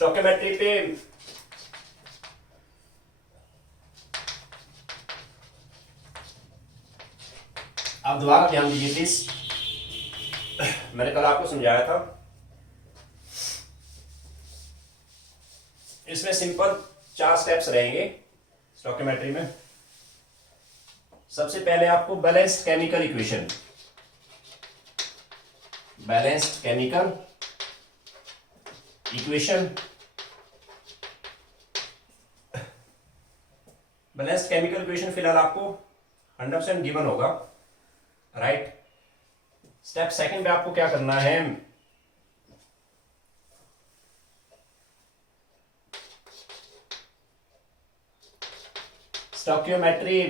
Stoichiometry पे आप दोबारा ध्यान दीजिए प्लीज। मैंने कल आपको समझाया था, इसमें सिंपल 4 स्टेप्स रहेंगे स्टोकियोमेट्री में। सबसे पहले आपको balanced chemical equation, balanced chemical equation, balanced chemical equation फिलहाल आपको 100% गिवन होगा, राइट। स्टेप सेकंड पे आपको क्या करना है, stoichiometry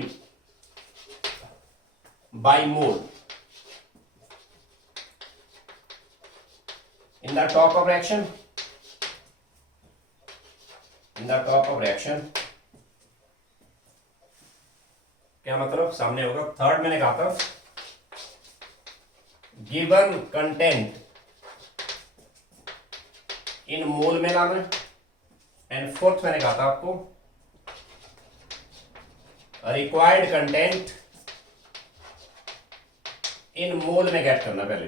by mole in the top of reaction, in the top of reaction क्या मतलब सामने होगा। थर्ड मैंने कहा था गिवन कंटेंट इन मोल में लाना, एंड फोर्थ मैंने कहा था आपको रिक्वायर्ड कंटेंट इन मोल में गेट करना। पहले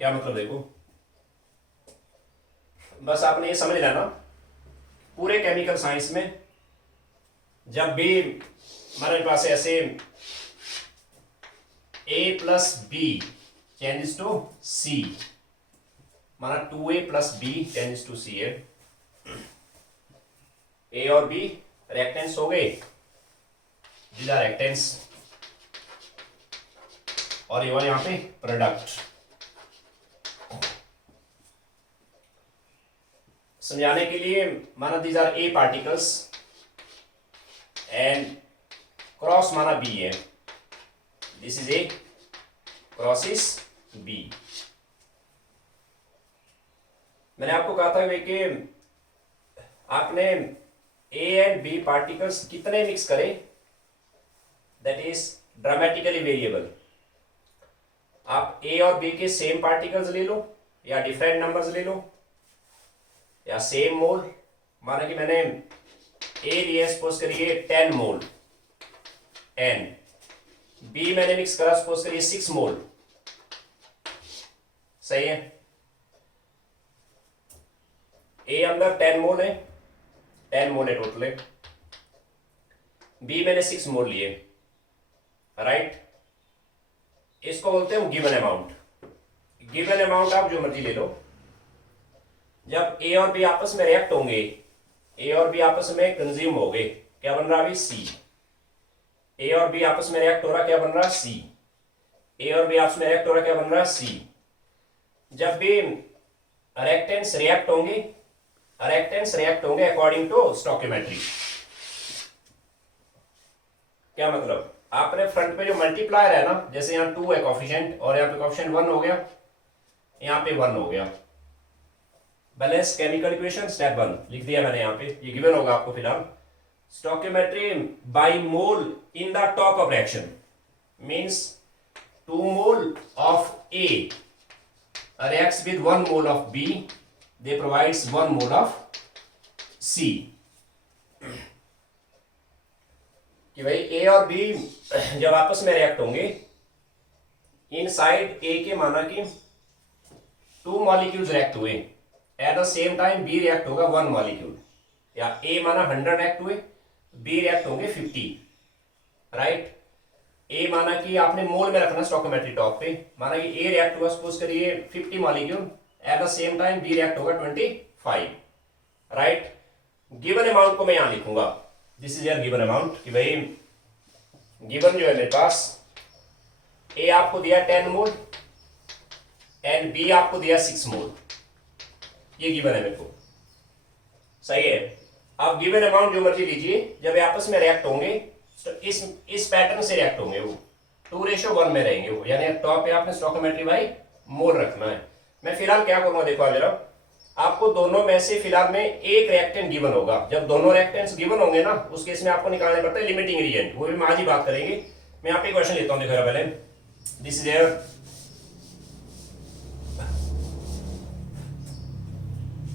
क्या मतलब देखो, बस आपने ये समझ लेना, पूरे केमिकल साइंस में जब भी हमारे पास ऐसे a plus b changes to c, माना 2a plus b changes to c है, a और b रिएक्टेंट्स हो गए, these are reactants, और ये वाले यहां पे प्रोडक्ट। समझाने के लिए माना these are a particles and cross माना b है, this is a, cross is b। मैंने आपको कहा था कि आपने a एंड b पार्टिकल्स कितने मिक्स करें, दैट इज ड्रामेटिकली वेरिएबल। आप a और b के सेम पार्टिकल्स ले लो या डिफरेंट नंबर्स ले लो या सेम मोल, माना कि मैंने a लिया सपोज करिए 10 मोल एंड b मैंने मिक्स करा सपोज करिए 6 मोल, सही है। a अंदर 10 मोल है, 10 मोल है टोटल है, b मैंने 6 मोल लिए, राइट। इसको बोलते हैं गिवन अमाउंट। गिवन अमाउंट आप जो मर्जी ले लो, जब a और b आपस में रिएक्ट होंगे, a और b आपस में कंज्यूम हो गए, क्या बन रहा अभी c, a और b आपस में रिएक्ट हो रहा, क्या बन रहा c, a और b आपस में रिएक्ट हो रहा, क्या बन रहा c। जब भी रिएक्टेंट्स रिएक्ट होंगे, रिएक्टेंट्स रिएक्ट होंगे अकॉर्डिंग टू स्टोकियोमेट्री। क्या मतलब, आपने फ्रंट पे जो मल्टीप्लायर है ना, जैसे यहाँ 2 है कोफिशिएंट और यहाँ पे कोफिशिएंट 1 हो गया, यहाँ पे 1 हो गया। बैलेंस केमिकल इक्वेशन स्टेप 1 लिख दिया मैंने, यहाँ पे ये गिवन होगा आपको फिलहाल। Stoichiometry by mole in the top of reaction means 2 mole of A reacts with 1 mole of B, they provides 1 mole of C। कि भाई A और B जब आपस में रिएक्ट होंगे, इनसाइड A के माना कि 2 मॉलिक्यूल्स रिएक्ट हुए, eight the same time B react होगा 1 मॉलिक्यूल, या A माना 100 रिएक्ट हुए, B रिएक्ट होंगे 50, राइट। A माना कि आपने मोल में रखना स्टोकियोमेट्री टॉप पे, माना कि A रिएक्ट हुआ सपोज करिए 50 molecule, eight the same time B react होगा 25, राइट। गिवन अमाउंट को मैं यहां लिखूंगा, this is your given amount, कि भाई गिवन जो है मेरे पास A आपको दिया 10 मोल एंड B आपको दिया 6 मोल, ये गिवन है मेरे को, सही है। आप गिवन अमाउंट जो मर्जी लीजिए, जब आपस में रिएक्ट होंगे तो इस पैटर्न से रिएक्ट होंगे, वो 2:1 में रहेंगे वो, यानी टॉप पे आपने स्टोकियोमेट्री बाय मोल रखना है। मैं फिलहाल क्या करूंगा देखो जरा, आपको दोनों में से फिलहाल में एक रिएक्टेंट गिवन होगा। जब दोनों रिएक्टेंट्स गिवन होंगे ना, उस केस में आपको निकालना पड़ता है लिमिटिंग रिएजेंट, वो भी हम आज ही बात करेंगे। मैं यहाँ पे क्वेश्चन लेता हूँ, देखो पहले, दिस इज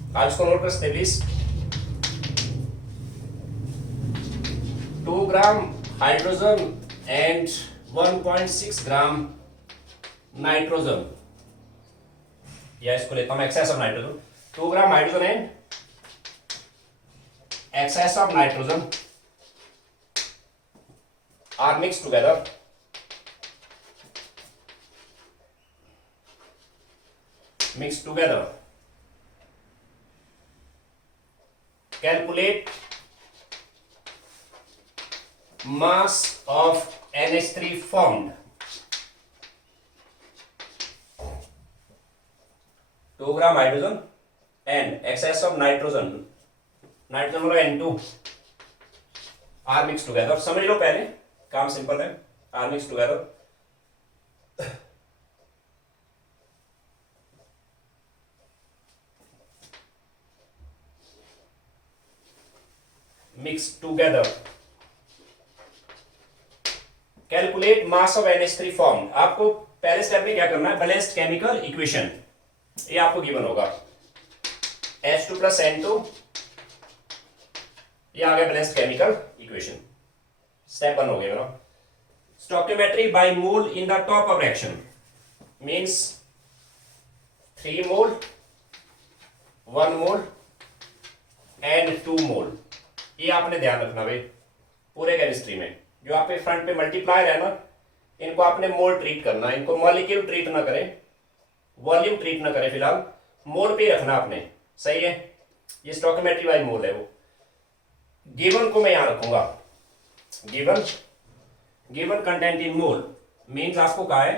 आप इसको नोट कर सकते please. 2 gram hydrogen and 1.6 gram nitrogen, या इसको लेता हूं excess of nitrogen. 2 gram hydrogen and excess of nitrogen are mixed together calculate mass of NH3 formed। 2 gram hydrogen and excess of nitrogen, nitrogen मतलब N2 are mix together. समझ लो पहले, काम simple है। Are mix together, mix together, calculate mass of NH3 form. आपको पहले step में क्या करना है, बैलेंस्ड केमिकल इक्वेशन, ये आपको गिवन होगा H2 प्लस N2, ये आ गया बैलेंस्ड केमिकल इक्वेशन। स्टेप 1 हो गया ना। Stoichiometry by mole in the top of reaction means 3 mole, 1 mole and 2 मोल। ये आपने ध्यान रखना भाई पूरे केमिस्ट्री में। जो आपके फ्रंट पे मल्टीप्लायर है ना, इनको आपने मोल ट्रीट करना है, इनको मॉलिक्यूल ट्रीट ना करें, वॉल्यूम ट्रीट ना करें, फिलहाल मोल पे रखना आपने, सही है। ये स्टोइकियोमेट्री बाय मोल है। वो गिवन को मैं यहां रखूंगा, given content in mole means आपको कहा है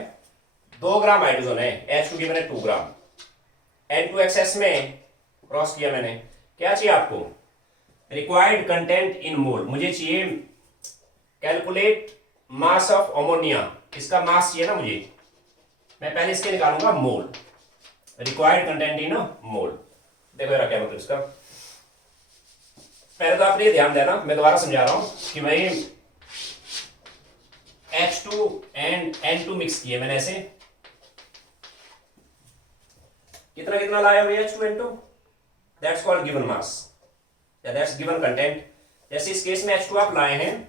2 ग्राम हाइड्रोजन है, H2 गिवन है 2 ग्राम, N2 एक्सेस में क्रॉस किया मैंने। क्या चाहिए आपको, रिक्वायर्ड कंटेंट इन मोल। मुझे चाहिए कैलकुलेट मास ऑफ अमोनिया, इसका मास चाहिए ना मुझे, मैं पहले इसके निकालूंगा मोल, रिक्वायर्ड कंटेंट इन मोल। देखो यार क्या मतलब इसका, पहले तो आपने ध्यान देना, मैं दोबारा समझा रहा हूं कि भाई H2 एंड N2 मिक्स किए मैंने ऐसे, कितना कितना लाया हुआ H2 N2, that's called given mass या दैट्स गिवन कंटेंट। जैसे इस केस में H2 आप लाए हैं,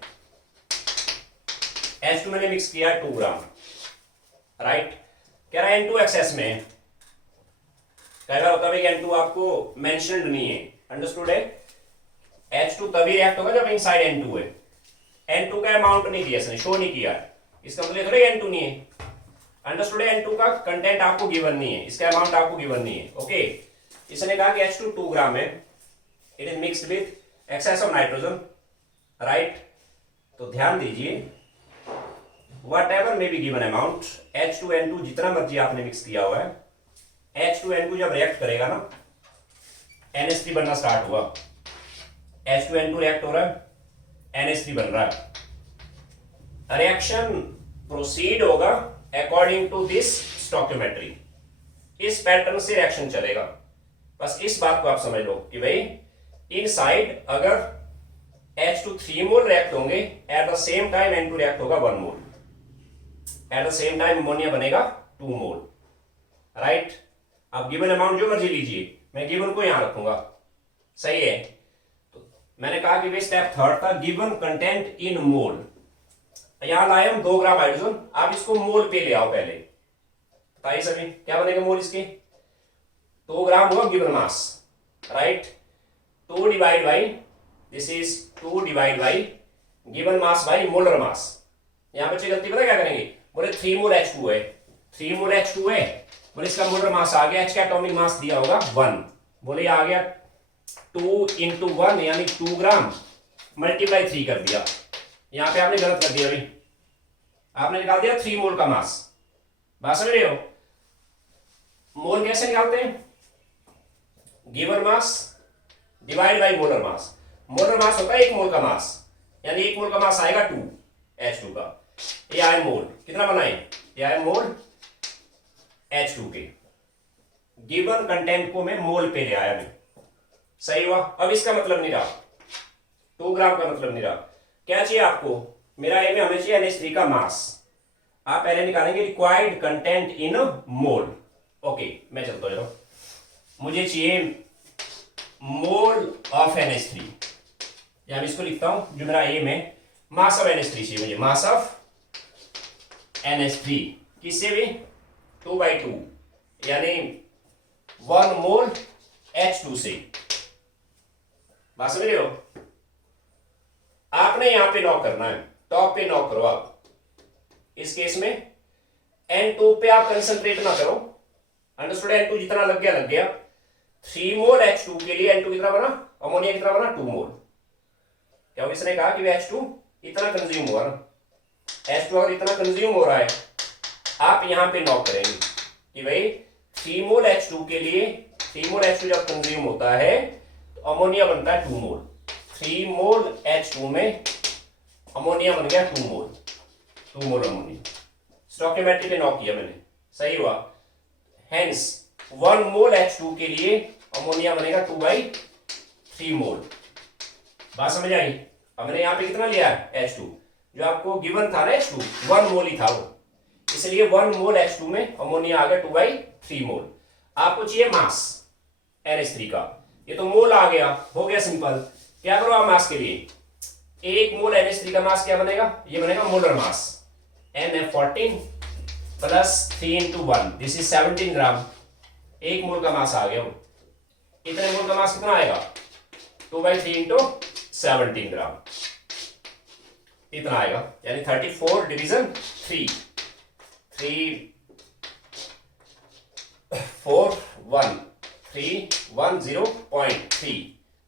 H2 मैंने मिक्स किया 2 ग्राम, राइट। कह रहा है N2 एक्सेस में, कह रहा होता है N2 आपको मेंशन्ड नहीं है, अंडरस्टूड है। H2 तभी रिएक्ट होगा जब इनसाइड N2 है। N2 का अमाउंट नहीं दिया इसने, शो नहीं किया, इसका मतलब थोड़ा N2 नहीं है, अंडरस्टूड है। N2 का कंटेंट आपको गिवन नहीं है, इसका अमाउंट आपको गिवन नहीं है, ओके। इसने कहा कि H2 2 ग्राम है, it is mixed with access of nitrogen, right. तो ध्यान दीजिए, what ever may be given amount, H2N2 जितना मर्जी आपने मिक्स किया हुआ है, H2N2 जब रिएक्ट करेगा ना, NH3 बनना स्टार्ट हुआ, H2N2 रिएक्ट हो रहा है, NH3 बन रहा है। रिएक्शन प्रोसीड होगा अकॉर्डिंग टू दिस स्टोइकियोमेट्री, इस पैटर्न से रिएक्शन चलेगा। बस इस बात को आप समझ लो कि भाई इनसाइड अगर H2 3 मोल रिएक्ट होंगे, at the same time N2 react होगा 1 mole, at the same time ammonia बनेगा 2 मोल, राइट। आप गिवन अमाउंट जो मर्जी लीजिए, मैं गिवन को यहां रखूंगा, सही है। तो मैंने कहा कि भाई स्टेप 3 था गिवन कंटेंट इन मोल। यहां लाए हम 2 ग्राम हाइड्रोजन, आप इसको मोल पे ले आओ पहले, बताइए सभी क्या बनेगा मोल इसके, 2 ग्राम हुआ given mass, right. 2 divide by this is 2 divide by given mass by molar mass. यहां बच्चे गलती पता क्या करेंगे, बोले 3 मोल H2 है, 3 मोल H2 है, बोले इसका मोलर मास आ गया, H का एटॉमिक मास दिया होगा 1, बोले आ गया 2 इंटू 1 यानी 2 ग्राम मल्टीप्लाई 3 कर दिया। यहां पे आपने गलत कर दिया भाई, आपने निकाल दिया 3 मोल का मास। बात समझ रहे हो, मोल कैसे निकालते हैं, given mass divide by molar mass. Molar mass होता है 1 मोल का मास, यानी 1 मोल का मास आएगा 2 H2 का, ये आए मोल, कितना बनाए, ये आए मोल H2 के। गिवन कंटेंट को मैं मोल पे ले आया, नहीं सही हुआ। अब इसका मतलब नहीं रहा 2 ग्राम का मतलब नहीं रहा, क्या चाहिए आपको, मेरा एम है हमें चाहिए NH3 का मास। आप पहले निकालेंगे required content in mole, okay. मैं चलता हूं, मुझे चाहिए मोल ऑफ NH3, या मैं इसको लिखता हूं जो मेरा एम है, मास ऑफ NH3 चाहिए मुझे, मास ऑफ NH3 किससे भी 2/2 यानी 1 मोल H2 से। बात समझ रहे हो? आपने यहां पे नॉक करना है, टॉप पे नॉक करो आप। इस केस में N2 पे आप कंसंट्रेट ना करो, अंडरस्टूड? N2 जितना लग गया 3 मोल H2 के लिए N2 कितना बना, अमोनिया कितना बना 2 मोल। क्योंकि इसने कहा कि H2 इतना कंज्यूम हुआ ना, H2 अगर इतना कंज्यूम हो रहा है, आप यहां पे नॉक करेंगे कि भाई 3 मोल H2 के लिए, 3 मोल H2 जब कंज्यूम होता है तो अमोनिया बनता है 2 मोल। 3 मोल H2 में अमोनिया बन गया 2 मोल, 2 मोल अमोनिया। स्टोइकियोमेट्री पे नॉक किया मैंने, सही हुआ। हेंस 1 मोल H2 के लिए अमोनिया बनेगा 2/3 मोल। बात समझ आई? अब मैंने यहां पे कितना लिया है H2, जो आपको गिवन था ना H2 1 मोल ही था वो, इसलिए 1 मोल H2 में अमोनिया आ गया 2/3 मोल। आपको चाहिए मास NH3 का, ये तो मोल आ गया, हो गया सिंपल। क्या करो आप मास के लिए, 1 मोल NH3 का मास क्या बनेगा, ये बनेगा molar mass NF14 plus 3 into 1, this is 17 ग्राम। 1 मोल का मास आ गया वो। इतने मोल का मास कितना आएगा, 2/3 into 17 ग्राम, इतना आएगा, यानी 34 डिवीजन 3 4 1 3 1 0.3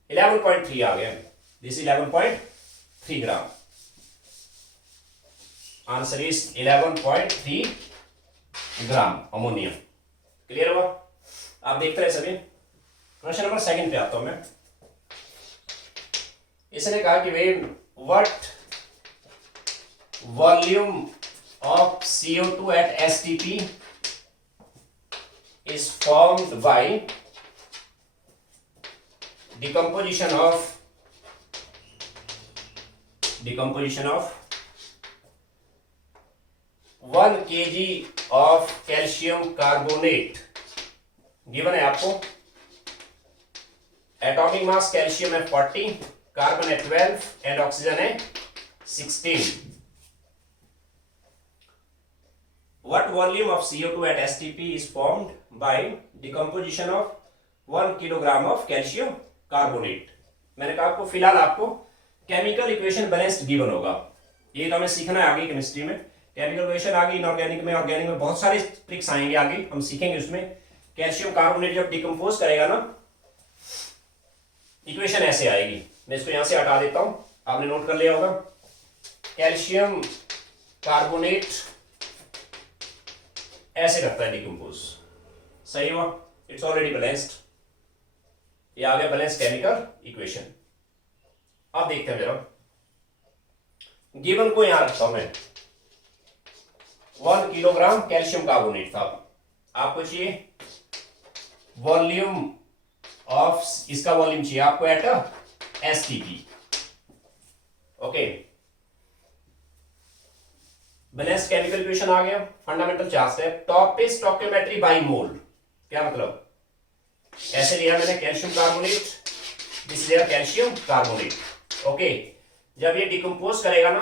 11.3 आ गया, this 11.3 gram. Answer is 11.3 gram ammonia. Clear हुआ? आप देखते रहे सभी। क्वेश्चन नंबर 2 पे आता हूं मैं। इसने कहा कि भाई what volume of CO2 at STP is formed by decomposition of 1 kg of calcium carbonate। Given है आपको, एटॉमिक मास कैल्शियम है 40, कार्बन है 12 एंड ऑक्सीजन है 16। What volume of CO2 at STP is formed by decomposition of 1 kilogram of calcium carbonate? मैंने कहा आपको फिलहाल आपको केमिकल इक्वेशन बैलेंस्ड गिवन होगा, ये तो हमें सीखना है आगे केमिस्ट्री में। केमिकल इक्वेशन आगे, इनऑर्गेनिक में, ऑर्गेनिक में बहुत सारे ट्रिक्स आएंगे आगे, हम सीखेंगे उसमें। कैल्शियम कार्बोनेट जब डिकम्पोज करेगा ना, इक्वेशन ऐसे आएगी। मैं इसको यहां से हटा देता हूं, आपने नोट कर लिया होगा। कैल्शियम कार्बोनेट ऐसे करता है डिकम्पोज, सही हुआ, इट्स ऑलरेडी बैलेंस्ड। ये आ गया बैलेंस केमिकल इक्वेशन। अब देखते हैं जरा, गिवन को यहां रखता हूं मैं, 1 किलोग्राम कैल्शियम कार्बोनेट था, आपको चाहिए वॉल्यूम ऑफ, इसका वॉल्यूम चाहिए आपको at STP। Okay, balanced chemical equation आ गया। फंडामेंटल चार्ज है, टॉप पे स्टोइकियोमेट्री बाय मोल। क्या मतलब, ऐसे लिया मैंने calcium carbonate, this is calcium carbonate. Okay, जब ये डिकम्पोज करेगा ना,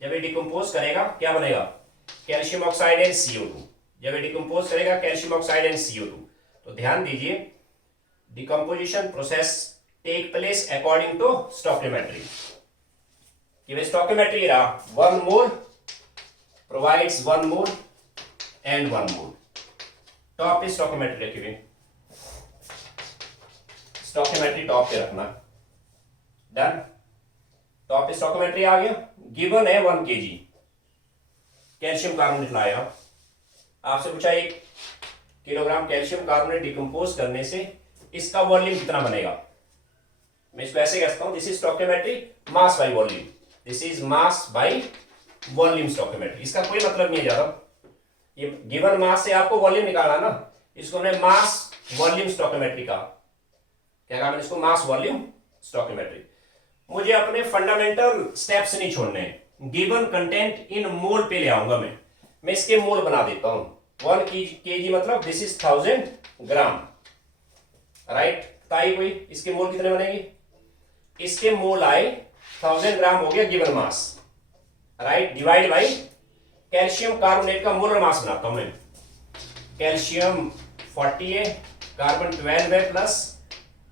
जब ये डिकम्पोज करेगा क्या बनेगा, कैल्शियम ऑक्साइड एंड CO2। जब ये डिकम्पोज करेगा कैल्शियम ऑक्साइड एंड CO2, तो ध्यान दीजिए, decomposition process take place according to stoichiometry. कि भाई स्टोइकियोमेट्री रहा 1 mole provides 1 mole and 1 mole। Top पे स्टोइकियोमेट्री रखी हुई, स्टोइकियोमेट्री टॉप पे रखना। डन, टॉप पे स्टोइकियोमेट्री आ गया। गिवन है 1 kg कैल्शियम कार्बोनेट लाया, आपसे पूछा 1 किलोग्राम कैल्शियम कार्बोनेट डिकम्पोज करने से इसका वॉल्यूम कितना बनेगा। मैं इसको ऐसे कहता हूं, this is stoichiometry mass by volume, this is mass by volume stoichiometry. इसका कोई मतलब नहीं है ज्यादा, ये गिवन मास से आपको वॉल्यूम निकालना ना, इसको हमने मास वॉल्यूम स्टोइकियोमेट्री का, क्या कहा मैंने इसको, मास वॉल्यूम स्टोइकियोमेट्री। मुझे अपने फंडामेंटल स्टेप्स नहीं छोड़ने हैं, गिवन कंटेंट इन मोल पे ले आऊंगा मैं इसके मोल बना देता हूं। 1 kg मतलब दिस इज 1000 ग्राम, राइट। ताई कोई, इसके मोल कितने बनेंगे? इसके मोल आए 1000 ग्राम हो गया given mass, right, divide by calcium carbonate का मोलर मास बनाता हूं मैं। कैल्शियम 40 है, कार्बन 12 है, प्लस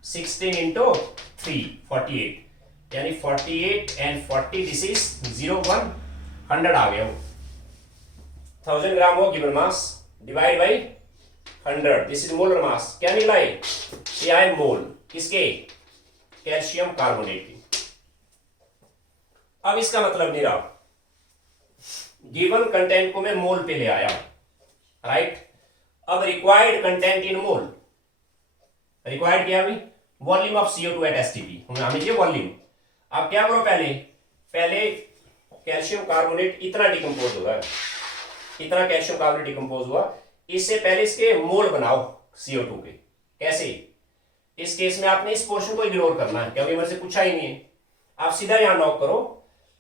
16 इंटू 3 48, यानी 48 एंड 40 दिस इज 01 100 आ गया। 1000 ग्राम हो given mass divide by 100, this is molar mass. क्या निकला ये आए मोल किसके? कैल्शियम कार्बोनेट की। अब इसका मतलब नहीं रहा, गिवन कंटेंट को मैं मोल पे ले आया, राइट। अब required content in mole, required क्या अभी? Volume of CO2 eight STP, हमें चाहिए वॉल्यूम। अब क्या करो, पहले कैल्शियम कार्बोनेट इतना डिकम्पोज हो रहा है, इतना कैल्शियम कार्बोनेट डिकम्पोज हुआ, इससे पहले इसके मोल बनाओ CO2 के। कैसे? इस केस में आपने इस पोर्शन को इग्नोर करना है क्योंकि मेरे से पूछा ही नहीं है। आप सीधा यहां नॉक करो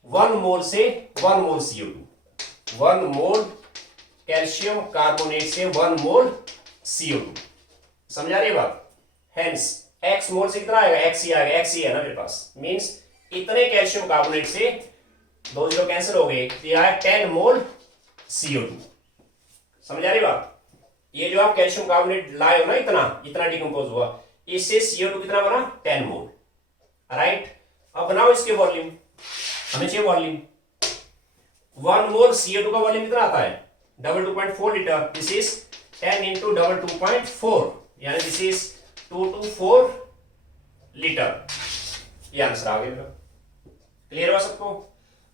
1 मोल से 1 मोल CO2, 1 मोल कैल्शियम कार्बोनेट से 1 मोल CO2। समझा रही बात? हेंस x मोल से कितना आएगा? x ही आएगा, x ही है ना मेरे पास, मींस इतने कैल्शियम कार्बोनेट से 2 0 कैंसिल हो गए, तो यह 10 मोल CO2। समझा रही बात? ये जो आप कैल्शियम कार्बोनेट लाए हो ना, इतना डिकम्पोज हुआ, इससे CO2 कितना बना? 10 मोल, राइट। अब बनाओ इसके वॉल्यूम, हमें चाहिए वॉल्यूम। 1 मोल CO2 का वॉल्यूम कितना आता है? 2.4 लीटर, दिस इज 10 इंटू 2.4, यानी दिस इज 224 लीटर। ये आंसर आ गया। क्लियर हुआ सबको?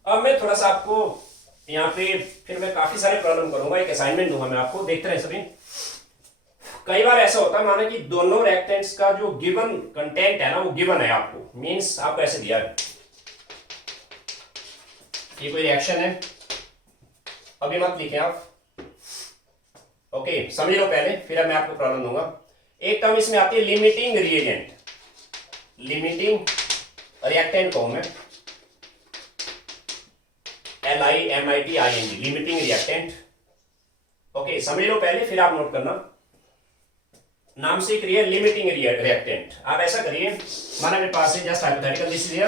अब मैं थोड़ा सा आपको यहाँ पे फिर मैं काफी सारे प्रॉब्लम करूंगा, एक असाइनमेंट दूंगा मैं आपको, देखते रहे सभी। कई बार ऐसा होता है माना कि दोनों रिएक्टेंट्स का जो गिवन कंटेंट है ना वो गिवन है आपको, मींस आपको ऐसे दिया है, ये कोई रिएक्शन है, अभी मत लिखें आप, ओके, समझ लो पहले, फिर अब मैं आपको प्रॉब्लम दूंगा। एक टर्म इसमें आती है लिमिटिंग रिएजेंट, लिमिटिंग रिएक्टेंट कहूं मैं, LIMITING, लिमिटिंग रिएक्टेंट। ओके, समझ लो पहले, फिर आप नोट करना। नाम से करिए लिमिटिंग रिएक्टेंट। आप ऐसा करिए, माना मेरे पास है just hypothetical, this is A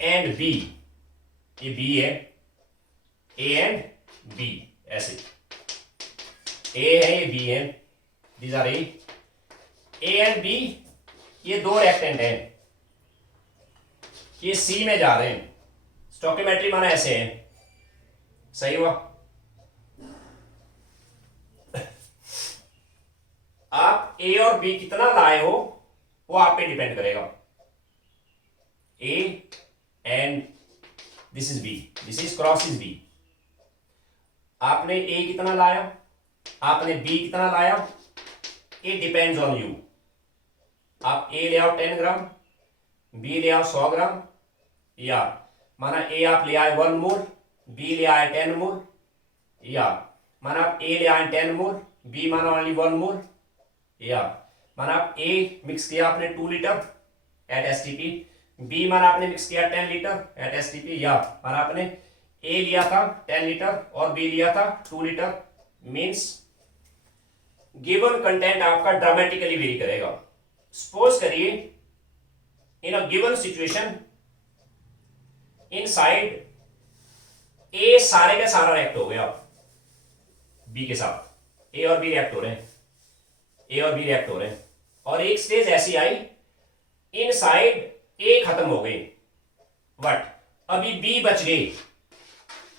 and B, ये B है, A एंड B, ऐसे A है, ये B है, these are A and B, ये 2 रिएक्टेंट हैं, ये C में जा रहे हैं, स्टोइकियोमेट्री माना ऐसे है, सही हुआ? आप A और B कितना लाए हो वो आप पे डिपेंड करेगा। A and this is B, this is cross is B। आपने A कितना लाया, आपने B कितना लाया, इट डिपेंड्स ऑन यू। आप A ले आओ 10 ग्राम, B ले आओ 100 ग्राम, या माना A आप ले आए 1 मोल, B ले आए 10 मोल, या माना आप A ले आए 10 मोल, B माना ओनली 1 मोल, या माना आप A मिक्स किया आपने 2 लीटर एट एसटीपी, B माना आपने मिक्स किया 10 लीटर एट एसटीपी, या माना आपने A लिया था 10 लीटर और B लिया था 2 लीटर, मींस गिवन कंटेंट आपका ड्रामेटिकली वेरी करेगा। सपोज करिए in a given situation inside A सारे का सारा रिएक्ट हो गया B के साथ, A और B रिएक्ट हो रहे हैं, A और B रिएक्ट हो रहे हैं, और एक स्टेज ऐसी आई इनसाइड A खत्म हो गई, बट अभी B बच गई।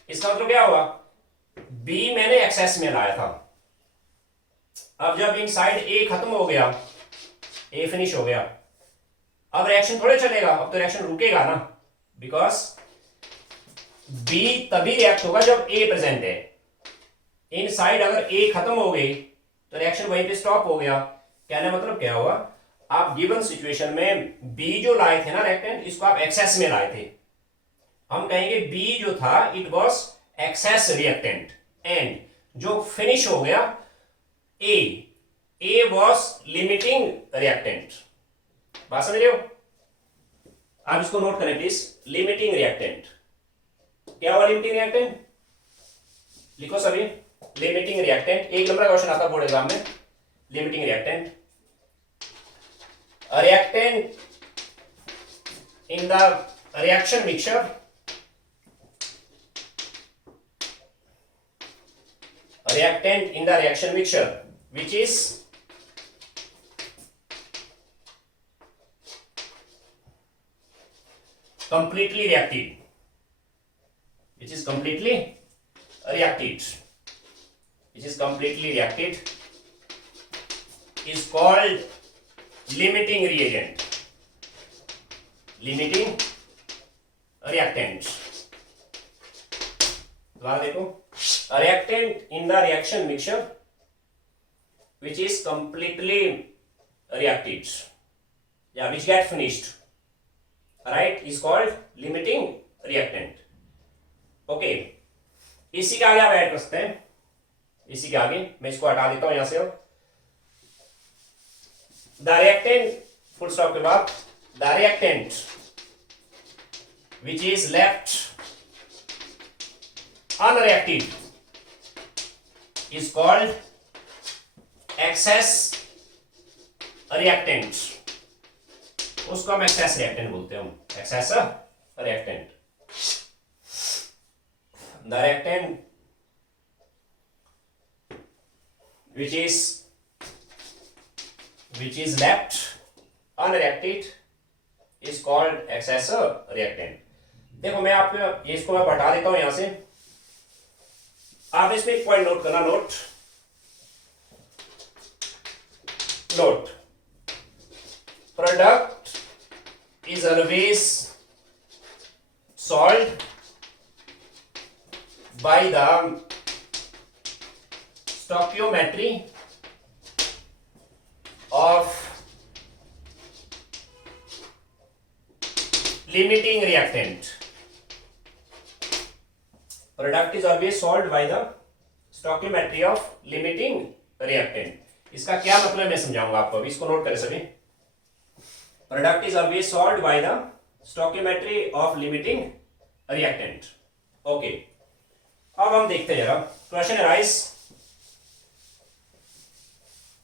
इसका मतलब क्या हुआ? B मैंने एक्सेस में लाया था, अब जब इनसाइड A खत्म हो गया, A फिनिश हो गया, अब रिएक्शन थोड़े चलेगा, अब तो रिएक्शन रुकेगा ना, बिकॉज B तभी रिएक्ट होगा जब A प्रेजेंट है। इनसाइड अगर A खत्म हो गई तो रिएक्शन वहीं पे स्टॉप हो गया। कहने मतलब क्या हुआ, आप गिवन सिचुएशन में B जो लाए थे ना रिएक्टेंट, इसको आप एक्सेस में लाए थे, हम कहेंगे B जो था it was excess reactant, and जो फिनिश हो गया A वाज लिमिटिंग रिएक्टेंट। बात समझ रहे हो? आप इसको नोट करें प्लीज, लिमिटिंग रिएक्टेंट। क्या हुआ लिमिटिंग रिएक्टेंट? लिखो सभी, लिमिटिंग रिएक्टेंट। 1 नंबर का क्वेश्चन आता है बोर्ड एग्जाम में, limiting reactant. A reactant in the reaction mixture which is completely reacted is called limiting reactant. दोबारा देखो, a reactant in the reaction mixture which is completely reacted, which get finished, right, is called limiting reactant. Okay, इसी के आगे आप add कर सकते हैं, इसी के आगे मैं इसको हटा देता हूं यहां से. अब द रिएक्टेंट, फुल स्टॉप के बाद, the reactant which is left unreacted is called excess reactant. उसको हम excess reactant बोलते हैं, excess reactant. The reactant which is left unreacted is called excess reactant. देखो मैं आपको इसको मैं हटा देता हूं यहां से. आप इसमें एक पॉइंट नोट करना. Note product is always solved by the stoichiometry of limiting reactant. Product is always solved by the stoichiometry of limiting reactant. इसका क्या मतलब मैं समझाऊंगा आपको, अभी इसको नोट करें सभी. Product is always solved by the stoichiometry of limiting reactant. Okay. अब हम देखते हैं जरा. क्वेश्चन अराइज,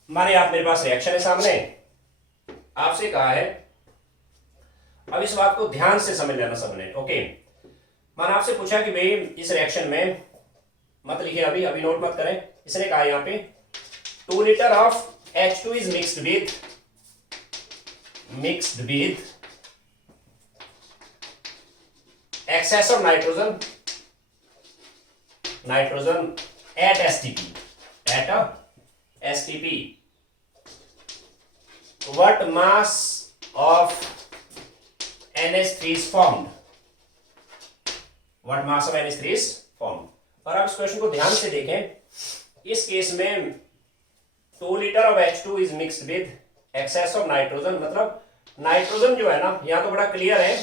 माने आप मेरे पास रिएक्शन है सामने, आपसे कहा है, अब इस बात को ध्यान से समझ लेना सबने. ओके, मैंने आपसे पूछा कि भाई इस रिएक्शन में, मत लिखिए अभी नोट मत करें. इसने कहा यहाँ पे 2 litre of H2 is mixed with excess of nitrogen at STP. What mass of NH3 is formed. और आप इस क्वेश्चन को ध्यान से देखें. इस केस में 2 litre of H2 is mixed with excess of nitrogen, मतलब नाइट्रोजन जो है ना, यहां तो बड़ा क्लियर है.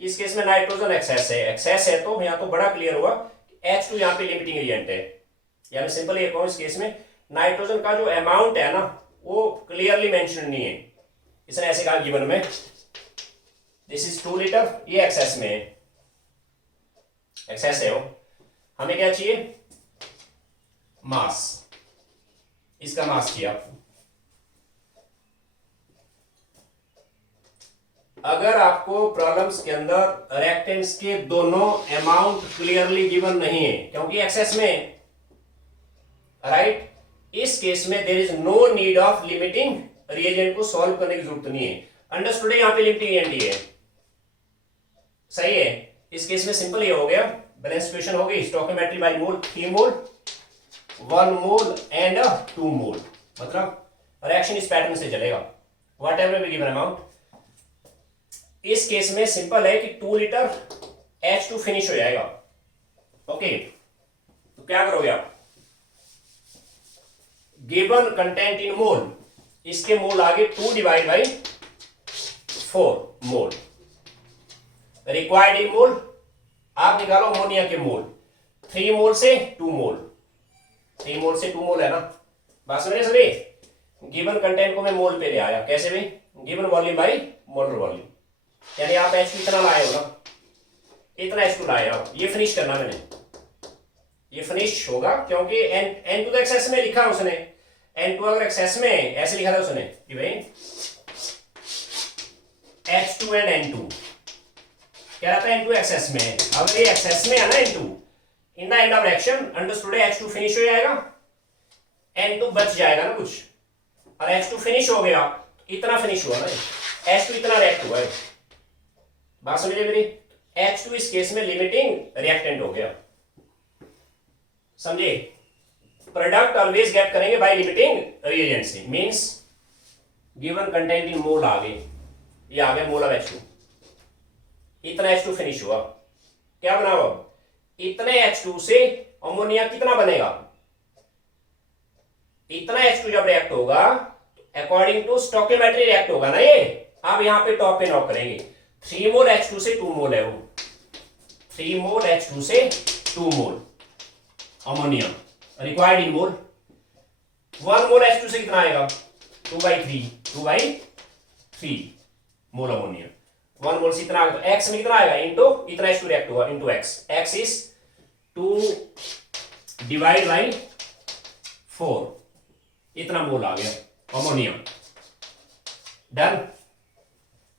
इस केस में नाइट्रोजन एक्सेस है तो यहां तो बड़ा क्लियर हुआ H2 यहां पे लिमिटिंग रिएजेंट है. यानी सिंपल ये कहूं, इस केस में नाइट्रोजन का जो अमाउंट है ना वो क्लियरली मेंशन नहीं है. इसने ऐसे कहा गिवन में दिस इज 2 लीटर, ये एक्सेस में है, एक्सेस है वो. हमें क्या चाहिए? मास. इसका मास चाहिए आपको. अगर आपको प्रॉब्लम्स के अंदर रिएक्टेंट्स के दोनों अमाउंट क्लियरली गिवन नहीं है, क्योंकि एक्सेस में, राइट, इस केस में there is no need of limiting reagent को सॉल्व करने की जरूरत नहीं है. अंडरस्टूड है? यहां पे लिमिटिंग रिएजेंट है, सही है. इस केस में सिंपल ये हो गया, बैलेंस इक्वेशन हो गई. Stoichiometry by mole, 3 mole, 1 mole and 2 मोल, मतलब रिएक्शन इस पैटर्न से चलेगा, व्हाटएवर वी गिवन अमाउंट. इस केस में सिंपल है कि 2 लीटर H2 फिनिश हो जाएगा. ओके, तो क्या करोगे आप? गिवन कंटेंट इन मोल, इसके मोल आगे 2 divide by 4 mole. Required in mole, आप निकालो अमोनिया के मोल. 3 मोल से 2 मोल, 3 मोल से 2 मोल है ना. बात समझे सभी? गिवन कंटेंट को मैं मोल पे ले आया. कैसे भाई? Given volume by molar volume. यानी आप H2 इतना लाए हो ना, इतना H2 लाए हो, ये फिनिश करना मैंने, ये फिनिश होगा क्योंकि N2 तो एक्सेस में लिखा उसने. N2 अगर एक्सेस में ऐसे लिखा था उसने कि भाई H2 एंड N2 कह रहा था N2 एक्सेस में है। अगर ये एक्सेस में है ना N2, in the end of reaction understood H2 finish हो जाएगा, N2 बच जाएगा ना कुछ, और H2 फिनिश हो गया, इतना फिनिश हुआ ना, H2 इतना रिएक्ट हुआ है। बात समझे मेरी? H2 इस केस में लिमिटिंग रिएक्टेंट हो गया, समझे? प्रोडक्ट ऑलवेज गेट करेंगे बाय लिमिटिंग रिएजेंट से, मींस गिवन कंटेंट इन मोल आ गए, ये आ गया मोल ऑफ H2, इतना H2 फिनिश हुआ, क्या बना अब? इतने H2 से अमोनिया कितना बनेगा? इतना H2 जब रिएक्ट होगा अकॉर्डिंग टू स्टोइकियोमेट्री रिएक्ट होगा ना ये। अब यहां पे टॉप पे नॉक करेंगे, 3 मोल H2 से 2 मोल है वो, 3 मोल H2 से 2 मोल ammonia required in mole. 1 mole H2 से कितना आएगा? 2/3 मोल अमोनिया। 1 मोल से इतना आएगा, तो x में कितना आएगा? इंटू इतना H2 रिएक्ट हुआ into x is 2 divide by 4, इतना मोल आ गया अमोनिया। डन।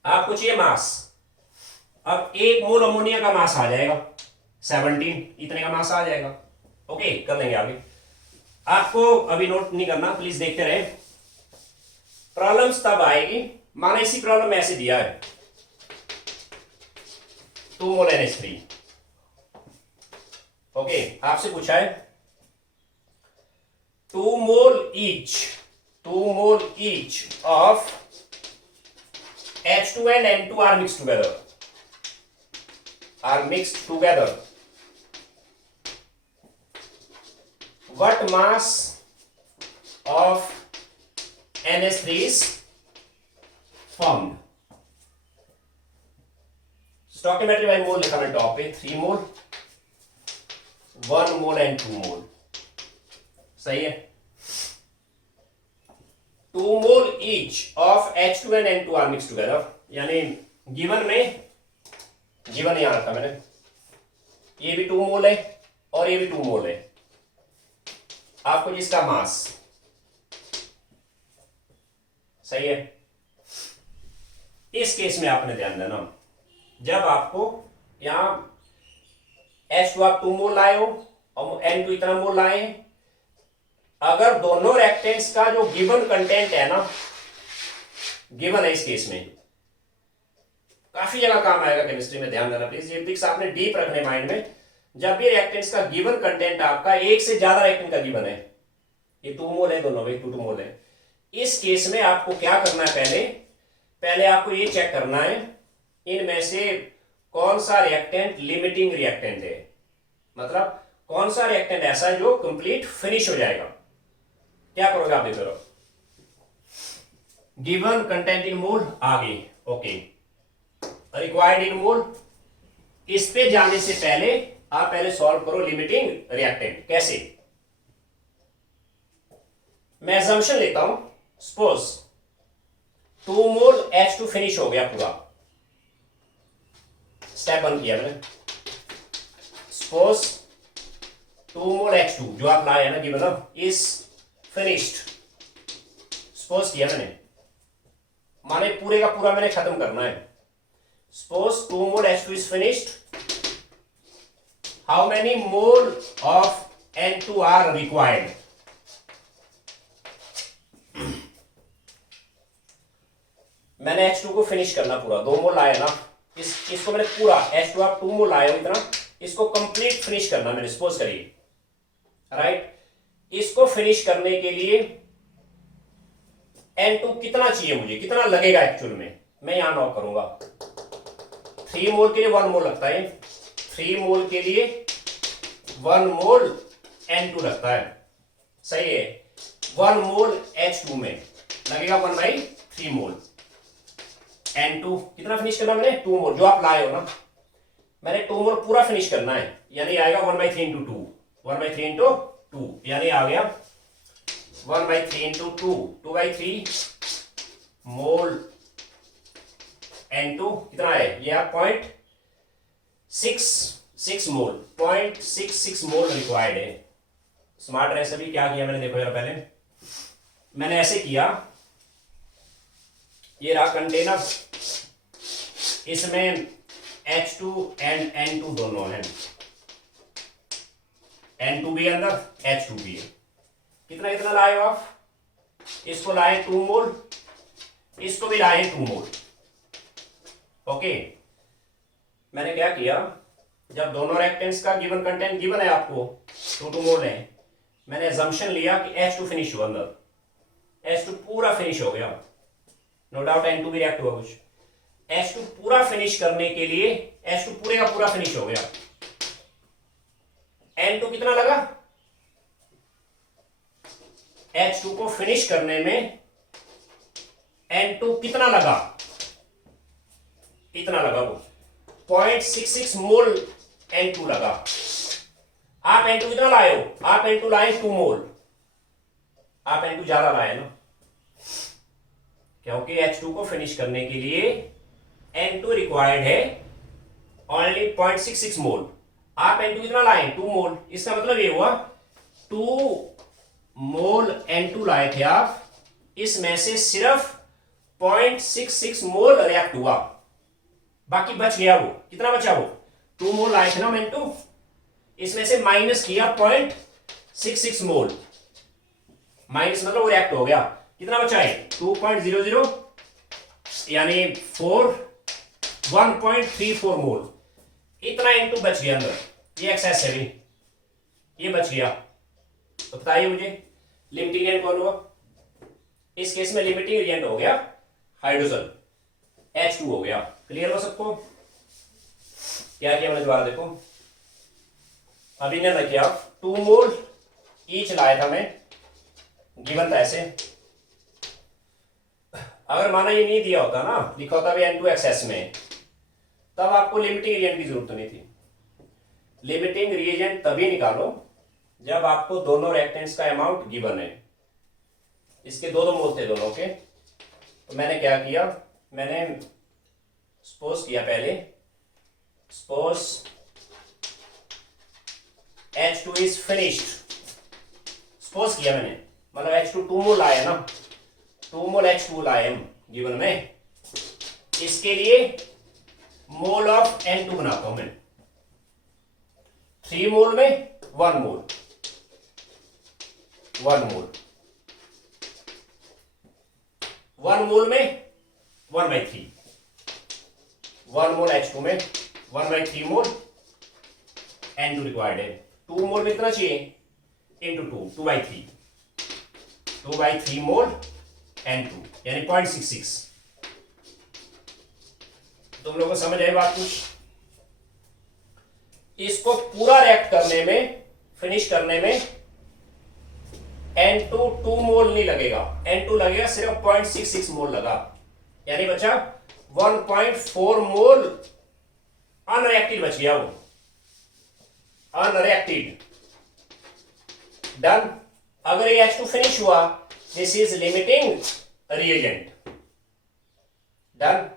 आपको चाहिए मास, अब 1 मोल अमोनिया का मास आ जाएगा 17, इतने का मास आ जाएगा। ओके, कर लेंगे आगे। आपको अभी नोट नहीं करना, प्लीज देखते रहे। प्रॉब्लम्स तब आएगी, माना इसी प्रॉब्लम में ऐसे दिया है 2 मोल NH3, ओके, आपसे पूछा है 2 मोल each of H2 and N2 are mixed together. What mass of NH3 is formed? Stoichiometry by मोल लिखा मैंने टॉप पे, 3 मोल, 1 मोल एंड 2 मोल, सही है। 2 मोल each of H2 and N2 are mixed together, यानी गिवन में, गिवन यहां रखा मैंने, ये भी 2 मोल है और ये भी 2 मोल है। आपको जिसका मास, सही है। इस केस में आपने ध्यान देना, जब आपको यहां H2 आप 2 मोल लाए हो और N2 इतना मोल लाए हैं, अगर दोनों रिएक्टेंट्स का जो गिवन कंटेंट है ना, गिवन है इस केस में, काफी जगह काम आएगा केमिस्ट्री में, ध्यान देना प्लीज, ये ट्रिक्स आपने डीप रखने माइंड में। जब भी रिएक्टेंट्स का गिवन कंटेंट आपका एक से ज्यादा रिएक्टेंट का गिवन है, ये 2 मोल है, दोनों में 2 मोल है, इस केस में आपको क्या करना है? पहले आपको ये चेक करना है इनमें से कौन सा रिएक्टेंट लिमिटिंग रिएक्टेंट है, मतलब कौन सा रिएक्टेंट ऐसा जो कंप्लीट फिनिश हो जाएगा। क्या करोगे आप? देखो, गिवन कंटेंट इन मोल आगे, ओके, रिक्वायर्ड इन मोल, इस पे जाने से पहले आप पहले सॉल्व करो लिमिटिंग रिएक्टेंट। कैसे? मैं assumption लेता हूं, सपोज 2 मोल H2 फिनिश हो गया पूरा, स्टेप 1 किया मैंने। सपोज 2 मोल H2 जो आप लाए हैं ना गिवन इज फिनिश्ड, सपोज किया मैंने, माने पूरे का पूरा मैंने खत्म करना है। Suppose 2 mole H2 is finished, how many mole of N2 are required? मैंने H2 को फिनिश करना पूरा, 2 मोल लाया ना, इसको मैंने पूरा H2 आप 2 मोल लाए हो इतना, इसको कंप्लीट फिनिश करना मैंने, सपोज करिए, राइट। इसको फिनिश करने के लिए N2 कितना चाहिए मुझे, कितना लगेगा एक्चुअल में, मैं यहां नॉक करूंगा। 3 मोल के लिए 1 मोल लगता है, 3 मोल के लिए 1 मोल N2 लगता है, सही है। 1 मोल H2 में लगेगा 1/3 मोल। N2 कितना फिनिश करना मैंने? 2 मोल जो आप लाए हो ना, मैंने 2 मोल पूरा फिनिश करना है, यानी आएगा 1/3 इंटू 2, 1/3 इंटू 2, यानी आ गया 1/3 इंटू 2, 2/3 मोल N2 कितना है? ये आप 0.66 मोल, 0.66 मोल रिक्वायर्ड है। स्मार्ट रहे सभी, क्या किया मैंने देखो जरा पहले, मैंने ऐसे किया, ये रहा कंटेनर, इसमें H2 एंड N2 दोनों हैं, N2 भी अंदर, H2 भी है। कितना कितना लाए हो आप? इसको लाए 2 मोल, इसको भी लाए 2 मोल। ओके, मैंने क्या किया, जब दोनों रिएक्टेंट्स का गिवन कंटेंट गिवन है आपको 2 मोल है, मैंने अजम्पशन लिया कि H2 फिनिश हुआ अंदर, H2 पूरा फिनिश हो गया, नो डाउट N2 भी रिएक्ट हुआ कुछ। H2 पूरा फिनिश करने के लिए H2 पूरे का पूरा फिनिश हो गया, N2 कितना लगा? H2 को फिनिश करने में N2 कितना लगा? इतना लगा, वो 0.66 मोल N2 लगा। आप N2 कितना लाए हो? आप N2 लाए 2 मोल, आप N2 ज्यादा लाए ना, क्योंकि H2 को फिनिश करने के लिए N2 रिक्वायर्ड है ओनली 0.66 मोल। आप N2 कितना लाए? 2 मोल। इसका मतलब ये हुआ 2 मोल N2 लाए थे आप, इसमें से सिर्फ 0.66 मोल रिएक्ट हुआ, बाकी बच गया वो। कितना बचा? वो 2 मोल लाए थे ना N2, इसमें से माइनस किया 0.66 मोल, माइनस मतलब वो रिएक्ट हो गया। कितना बचा है? 2.00 यानी 1.34 मोल, इतना N2 बच गया अंदर। ये एक्सेस है भी, ये बच गया। तो बताइए मुझे लिमिटिंग एजेंट कौन हुआ? इस केस में लिमिटिंग एजेंट हो गया हाइड्रोजन, H2 हो गया। क्लियर हो सबको? क्या किया मैंने दोबारा देखो, अभी ने रखिए आप 2 मोल ईच लाया था मैं, गिवन था ऐसे। अगर माना ये नहीं दिया होता ना, लिखा होता भी N2 एक्सेस में, तब आपको लिमिटिंग रिएजेंट की जरूरत नहीं थी। लिमिटिंग रिएजेंट तभी निकालो जब आपको दोनों रिएक्टेंट्स का अमाउंट गिवन है। इसके दो मोल थे दोनों के, तो मैंने क्या किया, मैंने सपोज किया पहले, suppose H2 is finished, suppose किया मैंने, मतलब H2 2 मोल आया ना, 2 मोल H2 लाए हम गिवन में। इसके लिए मोल ऑफ N2 बनाता हूं मैं, 3 मोल में 1 मोल, 1 मोल, 1 मोल में 1/3, 1 मोल H2 में 1/3 मोल N2 रिक्वायर्ड है। 2 मोल में कितना चाहिए? इंटू 2, 2/3, 2/3 मोल N2 यानी 0.66। तुम लोगों को समझ आई बात कुछ? इसको पूरा रिएक्ट करने में, फिनिश करने में N2 2 मोल नहीं लगेगा, N2 लगेगा सिर्फ 0.66 मोल लगा, यानी बचा 1.4 मोल अनरिएक्टेड बच गया, वो अनरिएक्टेड। डन। अगर ये H2 फिनिश हुआ, this is limiting reagent. Done.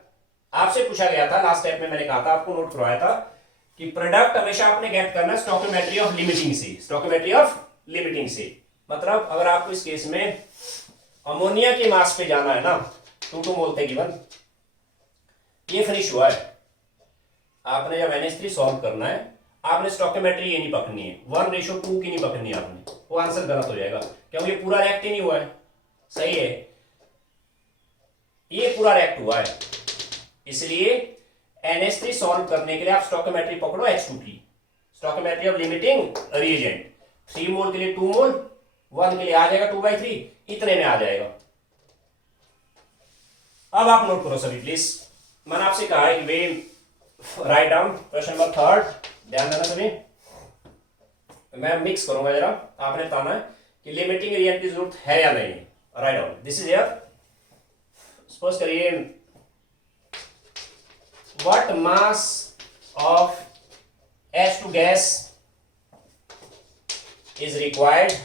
आपसे पूछा गया था लास्ट स्टेप में, मैंने कहा था आपको, नोट करवाया था कि प्रोडक्ट हमेशा आपने गेट करना स्टोइकियोमेट्री ऑफ लिमिटिंग से, स्टोइकियोमेट्री ऑफ लिमिटिंग से। मतलब अगर आपको इस केस में अमोनिया के मास पे जाना है ना, 2 मोल थे गिवन, ये फिनिश हुआ है, आपने जब NH3 सॉल्व करना है, आपने स्टोइकियोमेट्री ये नहीं पकड़नी है, 1:2 की नहीं पकड़नी है आपने, वो आंसर गलत हो जाएगा, क्योंकि ये पूरा रिएक्ट ही नहीं हुआ है। सही है, ये पूरा रिएक्ट हुआ है, इसलिए NH3 सॉल्व करने के लिए आप स्टोइकियोमेट्री पकड़ो H2 की, स्टोइकियोमेट्री ऑफ लिमिटिंग रिएजेंट। 3 मोल के लिए 2 मोल, 1 के लिए आ जाएगा 2/3, इतने में आ जाएगा। अब आप नोट करो सभी प्लीज, मैंने आपसे कहा है कि way write down question number 3, ध्यान देना सभी। मैं मिक्स करूंगा जरा, आपने बताना है कि लिमिटिंग रिएजेंट की जरूरत है या नहीं। Write down, this is here, suppose करिए what mass of H2 gas is required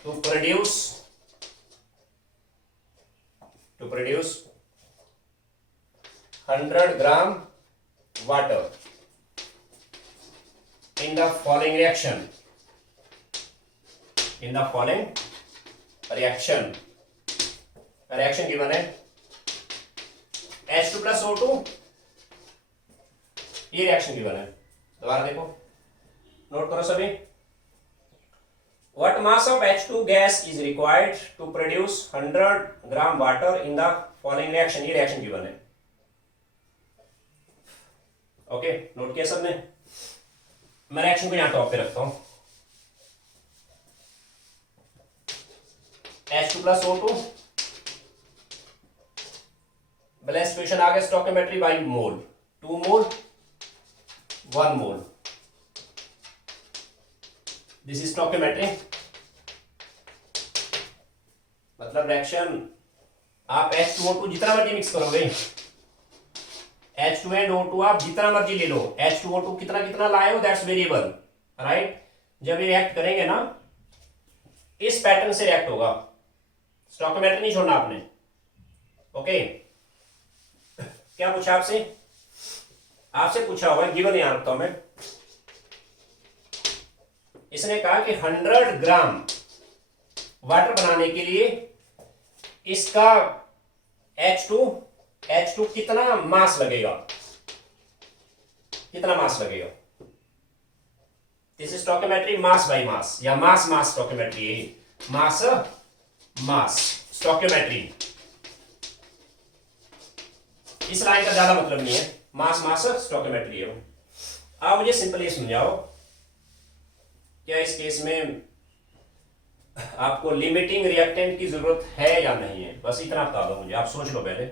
to produce 100 gram water in the following reaction, reaction given है H2 प्लस O2, ये रिएक्शन गिवन है। दोबारा देखो, नोट करो सभी। What mass of H2 gas is required to produce 100 gram water in the following reaction, ये reaction given है। Okay, note किया सबने? मैं रिएक्शन को यहां टॉप पे रखता हूं। H2 plus O2 balance equation आ गया stoichiometry by mole, 2 mole 1 mole, this is stoichiometry. मतलब रिएक्शन आप H2O2 जितना मर्जी मिक्स करोगे, H2 एंड O2 आप जितना मर्जी ले लो, H2O2 कितना कितना लाए हो दैट्स वेरिएबल, राइट। जब ये रिएक्ट करेंगे ना, इस पैटर्न से रिएक्ट होगा, स्टोइकियोमेट्री नहीं छोड़ना आपने। ओके, क्या पूछा आपसे? आपसे पूछा हुआ है, गिवन यहां रखता हूं मैं। इसने कहा कि 100 ग्राम वाटर बनाने के लिए इसका H2 कितना मास लगेगा, कितना मास लगेगा। This is stoichiometry mass by mass, या मास मास स्टोइकियोमेट्री है, मास मास स्टोइकियोमेट्री। इस लाइन का ज्यादा मतलब नहीं है, मास मास स्टोइकियोमेट्री है। आप मुझे सिंपली समझाओ, क्या इस केस में आपको लिमिटिंग रिएक्टेंट की जरूरत है या नहीं है? बस इतना बता दो मुझे, आप सोच लो पहले,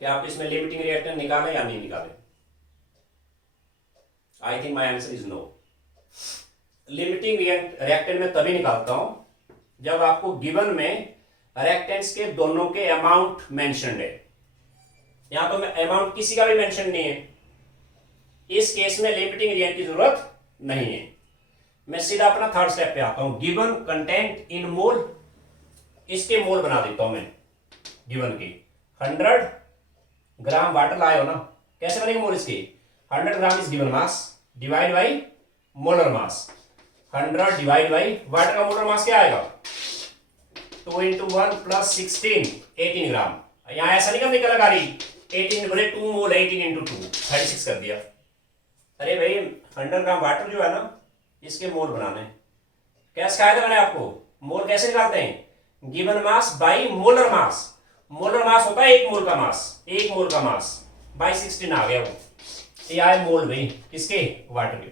क्या आप इसमें लिमिटिंग रिएक्टेंट निकालें या नहीं निकालें? I think my answer is no. Limiting reactant में तभी निकालता हूं जब आपको गिवन में रिएक्टेंट्स के दोनों के अमाउंट मेंशन्ड है। यहां तो अमाउंट किसी का भी मेंशन नहीं है, इस केस में लिमिटिंग रिएक्टेंट की जरूरत नहीं है। मैं सीधा अपना थर्ड स्टेप पे आता हूं, गिवन कंटेंट इन मोल, इसके मोल बना देता हूं मैं गिवन के। 100 ग्राम वाटर लाए हो ना, कैसे बनेंगे मोल इसके? 100 gram is given mass divide by molar mass, 100 divide by water का मोलर मास क्या आएगा? 2 into 1 plus 16, 18 ग्राम। यहां ऐसा नहीं करने का लगा रही 18 बोले 2 मोल, 18 into 2 36 कर दिया। अरे भाई 100 ग्राम वाटर जो है ना, इसके मोल बनाने। क्या सिखाया था मैंने आपको? मोल कैसे निकालते हैं? Given mass by molar mass. Molar mass होता है 1 मोल का मास, 1 मोल का मास बाई 16 आ गया वो, ये आए मोल भाई किसके? वाटर के।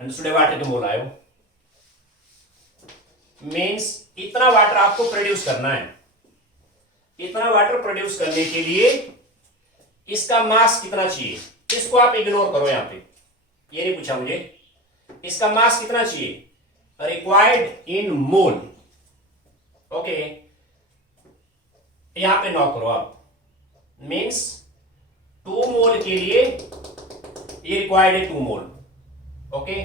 अंडरस्टूड? वाटर के मोल आए वो। मीन्स इतना वाटर आपको प्रोड्यूस करना है। इतना वाटर प्रोड्यूस करने के लिए इसका मास कितना चाहिए, इसको आप इग्नोर करो, यहां पे ये नहीं पूछा मुझे। इसका मास कितना चाहिए? Required in mole. ओके, यहां पे नॉक करो आप। मीन्स 2 मोल के लिए ये रिक्वायर्ड है 2 मोल। ओके,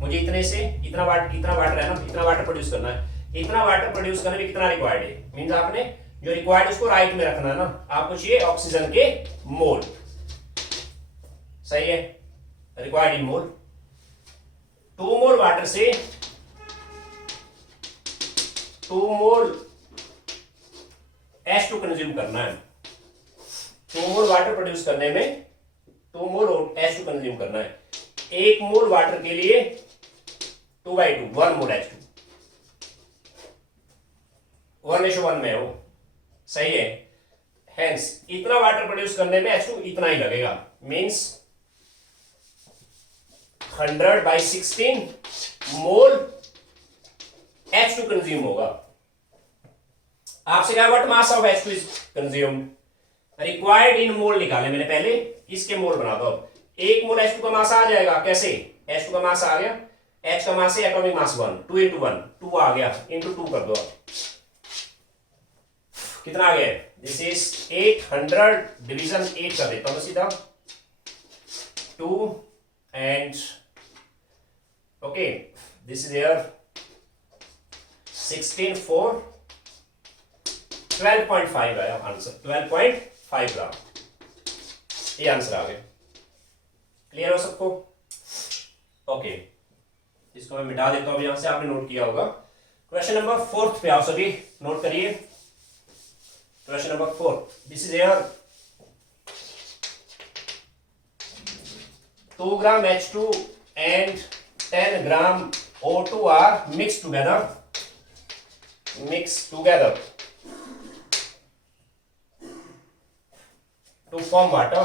मुझे इतने से इतना वाटर है ना, इतना वाटर प्रोड्यूस करना है। इतना वाटर प्रोड्यूस करने में कितना रिक्वायर्ड है? मीन्स आपने जो रिक्वायर्ड उसको राइट में रखना है ना, आपको चाहिए ऑक्सीजन के मोल। सही है, required in mole. 2 mole water से 2 मोल H2 कंज्यूम करना है। 2 मोल वाटर प्रोड्यूस करने में 2 मोल H2 कंज्यूम करना है। 1 मोल वाटर के लिए 2/2, 1 मोल H2, 1:1 में हो। सही है, हेंस इतना वाटर प्रोड्यूस करने में H2 इतना ही लगेगा। मीन्स 100/16 मोल H2 कंज्यूम होगा। आपसे क्या what mass of H2 is consumed, required in mole निकाले मैंने पहले, इसके मोल बना दो। 1 मोल H2 का मास आ जाएगा, कैसे? H2 का मास आ गया, H का मास है एटॉमिक मास 1, 2 into 1, 2 आ गया, into 2 कर दो आप, कितना आ गया? दिस इज 800 डिवीजन 8 कर देता हूं सीधा, 2 and okay, this is air 16 4 12.5 आया आंसर, 12.5 ग्राम, ये आंसर आ गया। क्लियर हो सबको? ओके, इसको मैं मिटा देता हूं यहां से, आपने नोट किया होगा। क्वेश्चन नंबर 4 पे आओ सभी, नोट करिए। Question number 4, this is air, 2 gram H2 and 10 gram O2 are mixed together to form water,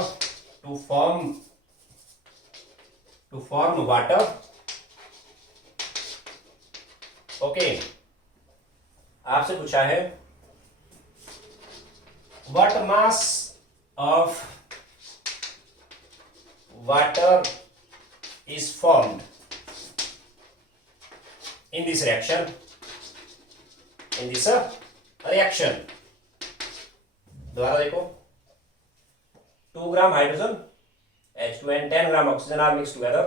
okay. आपसे पूछा है what mass of water is formed in this reaction, दोबारा देखो, 2 gram hydrogen H2 and 10 gram oxygen are mixed together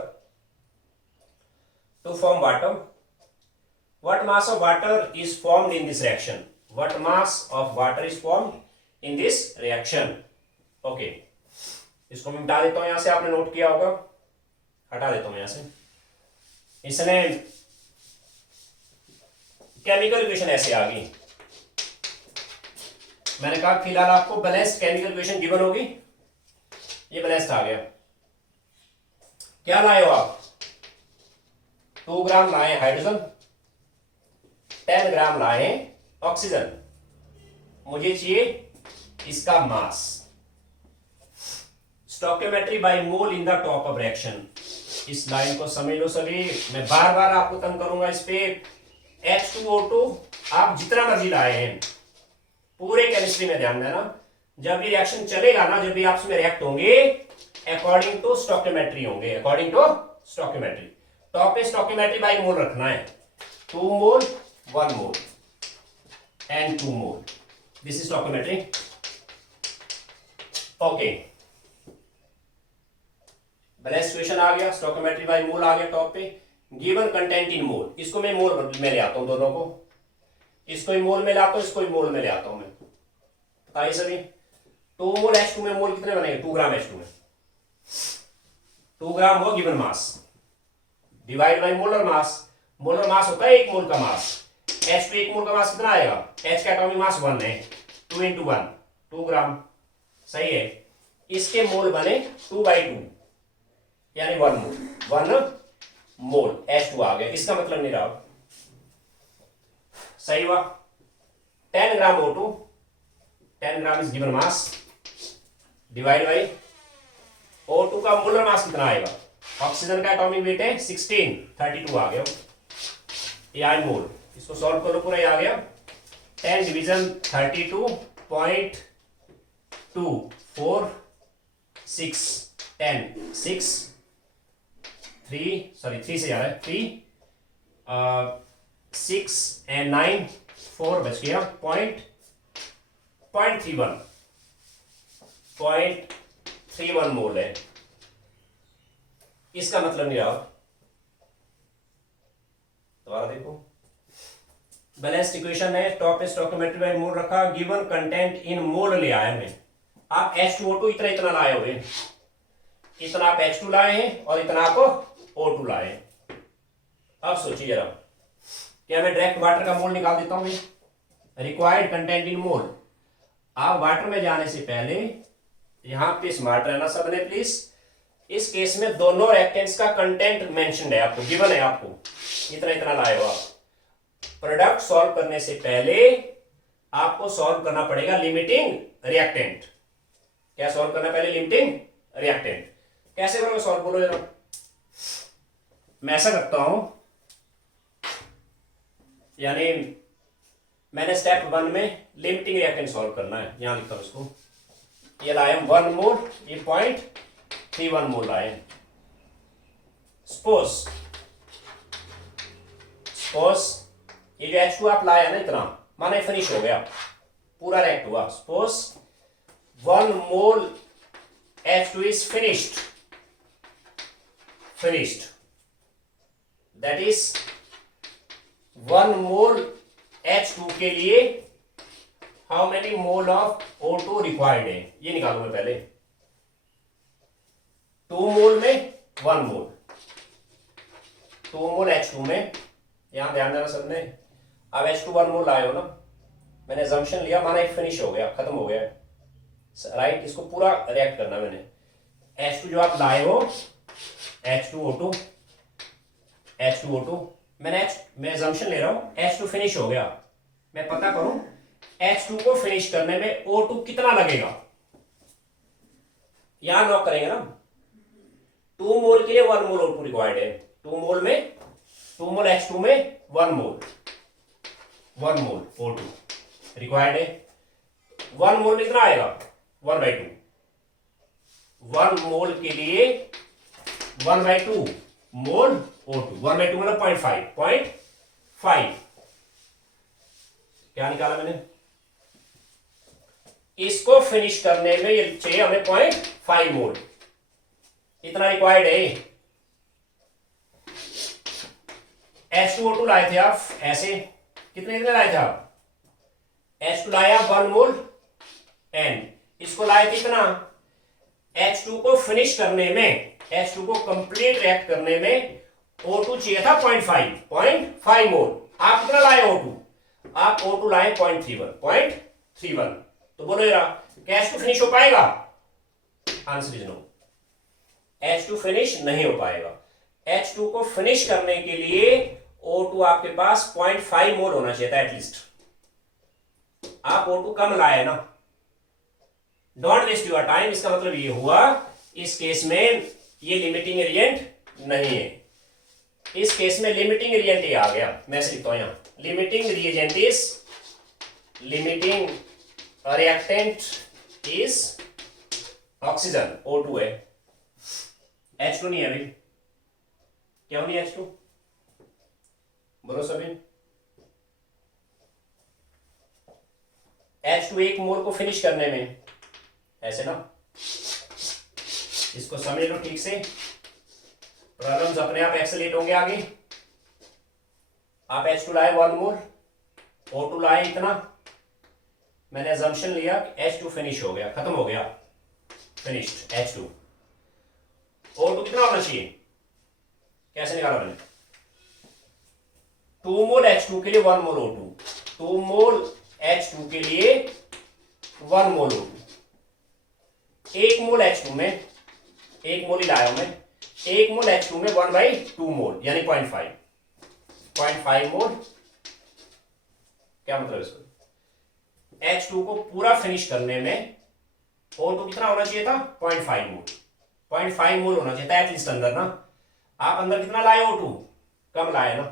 to form water. What mass of water is formed in this reaction? What mass of water is formed in this reaction? Okay, इसको मैं मिटा देता हूं, यहां से आपने note किया होगा, हटा देता हूं यहां से। इसने केमिकल इक्वेशन ऐसे आ गई, मैंने कहा फिलहाल आपको बैलेंस्ड केमिकल इक्वेशन गिवन होगी, ये बैलेंस्ड आ गया। क्या लाए हो आप? 2 ग्राम लाए हाइड्रोजन, 10 ग्राम लाए ऑक्सीजन, मुझे चाहिए इसका mass. Stoichiometry by mole in the top of reaction, इस लाइन को समझ लो सभी, मैं बार बार आपको तंग करूंगा इस पे। H2O2 आप जितना मर्जी लाए हैं, पूरे केमिस्ट्री में ध्यान देना, जब भी रिएक्शन चलेगा ना, जब भी आपस में रिएक्ट होंगे अकॉर्डिंग टू स्टोइकियोमेट्री होंगे, अकॉर्डिंग टू स्टोइकियोमेट्री। टॉप पे स्टोइकियोमेट्री बाय मोल रखना है, 2 mole 1 mole and 2 mole, this is stoichiometry. Okay, balance equation आ गया, स्टोइकियोमेट्री बाय मोल आ गया टॉप पे, गिवन कंटेंट इन मोल, इसको मैं मोल में ले आता हूं, दोनों को, इसको ही मोल में ले आता हूं, इसको ही मोल में ले आता हूं मैं, बताइए सभी। 2 मोल H2 में मोल कितने बनेंगे? 2 ग्राम H2 में 2 ग्राम हो given mass, divide by molar mass, molar mass होता है 1 मोल का मास, H2 1 मोल का मास कितना आएगा? H का एटॉमिक मास 1 है, 2 into 1 2 ग्राम, सही है। इसके मोल बने 2/2 यानी 1 मोल, 1 मोल H2 आ गया, इसका मतलब नहीं रहा, सही हुआ। 10 ग्राम O2, 10 gram is given mass, divide by O2 का मोलर मास कितना आएगा? ऑक्सीजन का एटॉमिक वेट है 16, 32 आ गया, ये आई मोल, इसको सॉल्व करो पूरा, ये आ गया 10 डिवीजन 32.2 4 6 10 6 3 से जा रहा है 3 6 and 9 4 बच गया, 0.31 मोल है, इसका मतलब नहीं रहा। दोबारा देखो, बैलेंस्ड इक्वेशन है, टॉप पे स्टोइकियोमेट्री बाय मोल रखा, गिवन कंटेंट इन मोल ले आया मैं। आप H2O2 इतना लाए हुए, इतना आप H2 लाए हैं और इतना आप O2 लाए हैं। अब सोचिए जरा, क्या मैं डायरेक्ट वाटर का मोल निकाल देता हूं? रिक्वायर्ड कंटेंट इन मोल, आप वाटर में जाने से पहले यहां पे स्मार्ट रहना सबने प्लीज। इस केस में दोनों रिएक्टेंट्स का कंटेंट मेंशन्ड है, आपको गिवन है, आपको इतना इतना लाए हो आप। प्रोडक्ट सॉल्व करने से पहले आपको सॉल्व करना पड़ेगा लिमिटिंग रिएक्टेंट। क्या सॉल्व करना पहले? Limiting reactant. कैसे करोगे सॉल्व? बोलो जरा। मैं ऐसा करता हूं, यानी मैंने स्टेप 1 में लिमिटिंग रिएक्टेंट सॉल्व करना है, यहां लिखा हूं इसको, ये लाए हम 1 मोल, ये 0.31 मोल लाए। सपोज ये जो H2 आप लाया ना इतना, माना फिनिश हो गया, पूरा रिएक्ट हुआ। Suppose 1 mole H2 is finished, that is 1 mole H2 के लिए how many mole of O2 required है, ये निकालू मैं पहले। 2 मोल में 1 मोल, 2 मोल H2 में, यहां ध्यान देना सबने। अब H2 1 मोल लाए हो ना, मैंने assumption लिया, माना एक फिनिश हो गया, खत्म हो गया, राइट। इसको पूरा रिएक्ट करना मैंने। H2 जो आप लाए हो, H2O2, मैं assumption ले रहा हूं H2 फिनिश हो गया, मैं पता करूं H2 को फिनिश करने में O2 कितना लगेगा। यहां नॉक करेंगे ना, 2 मोल के लिए 1 मोल O2 रिक्वायर्ड है, 2 मोल H2 में 1 मोल O2 रिक्वायर्ड है। 1 मोल में कितना आएगा, 1/2। 1 मोल के लिए 1/2 मोल O2, 1/2 मतलब 0.5 क्या निकाला मैंने, इसको फिनिश करने में ये चाहिए हमें 0.5 मोल, इतना रिक्वायर्ड है। H2O2 लाए थे आप ऐसे, कितने लाए थे आप, H2 लाया 1 मोल N, इसको लाए थे इतना। H2 को फिनिश करने में, H2 को कंप्लीट रिएक्ट करने में O2 चाहिए था 0.5 मोल। आप कितना लाए O2, आप O2 लाए 0.31। तो बोलो जरा क्या H2 फिनिश हो पाएगा, answer is no, H2 finish नहीं हो पाएगा। H2 को फिनिश करने के लिए O2 आपके पास 0.5 मोल होना चाहिए था एटलीस्ट। आप O2 कम लाए ना, डोंट वेस्ट योर टाइम। इसका मतलब ये हुआ इस केस में ये लिमिटिंग एजेंट नहीं है, इस केस में लिमिटिंग एजेंट ये आ गया। मैं ऐसे लिखता हूं यहां, limiting reagent is, limiting reactant is oxygen, O2 है, H2 नहीं है अभी। क्यों नहीं H2, बोलो सभी। H2 1 मोल को फिनिश करने में, ऐसे ना, इसको समझ लो ठीक से, प्रॉब्लम्स अपने आप एक्सेलेरेट होंगे आगे। आप H2 लाए 1 मोल, O2 लाए इतना, मैंने assumption लिया कि H2 फिनिश हो गया, खत्म हो गया, फिनिश्ड H2। O2 कितना होना चाहिए, कैसे निकाला मैंने, 2 मोल H2 के लिए 1 मोल O2, 2 मोल H2 के लिए 1 मोल O2, 1 मोल H2 में, 1 मोल ही लाया मैं, 1 मोल H2 में 1/2 मोल यानी 0.5 मोल। क्या मतलब इसको, H2 को पूरा फिनिश करने में O2 कितना होना चाहिए था, 0.5 मोल, 0.5 मोल होना चाहिए था एटलीस्ट अंदर ना। आप अंदर कितना लाए O2, कम लाए ना,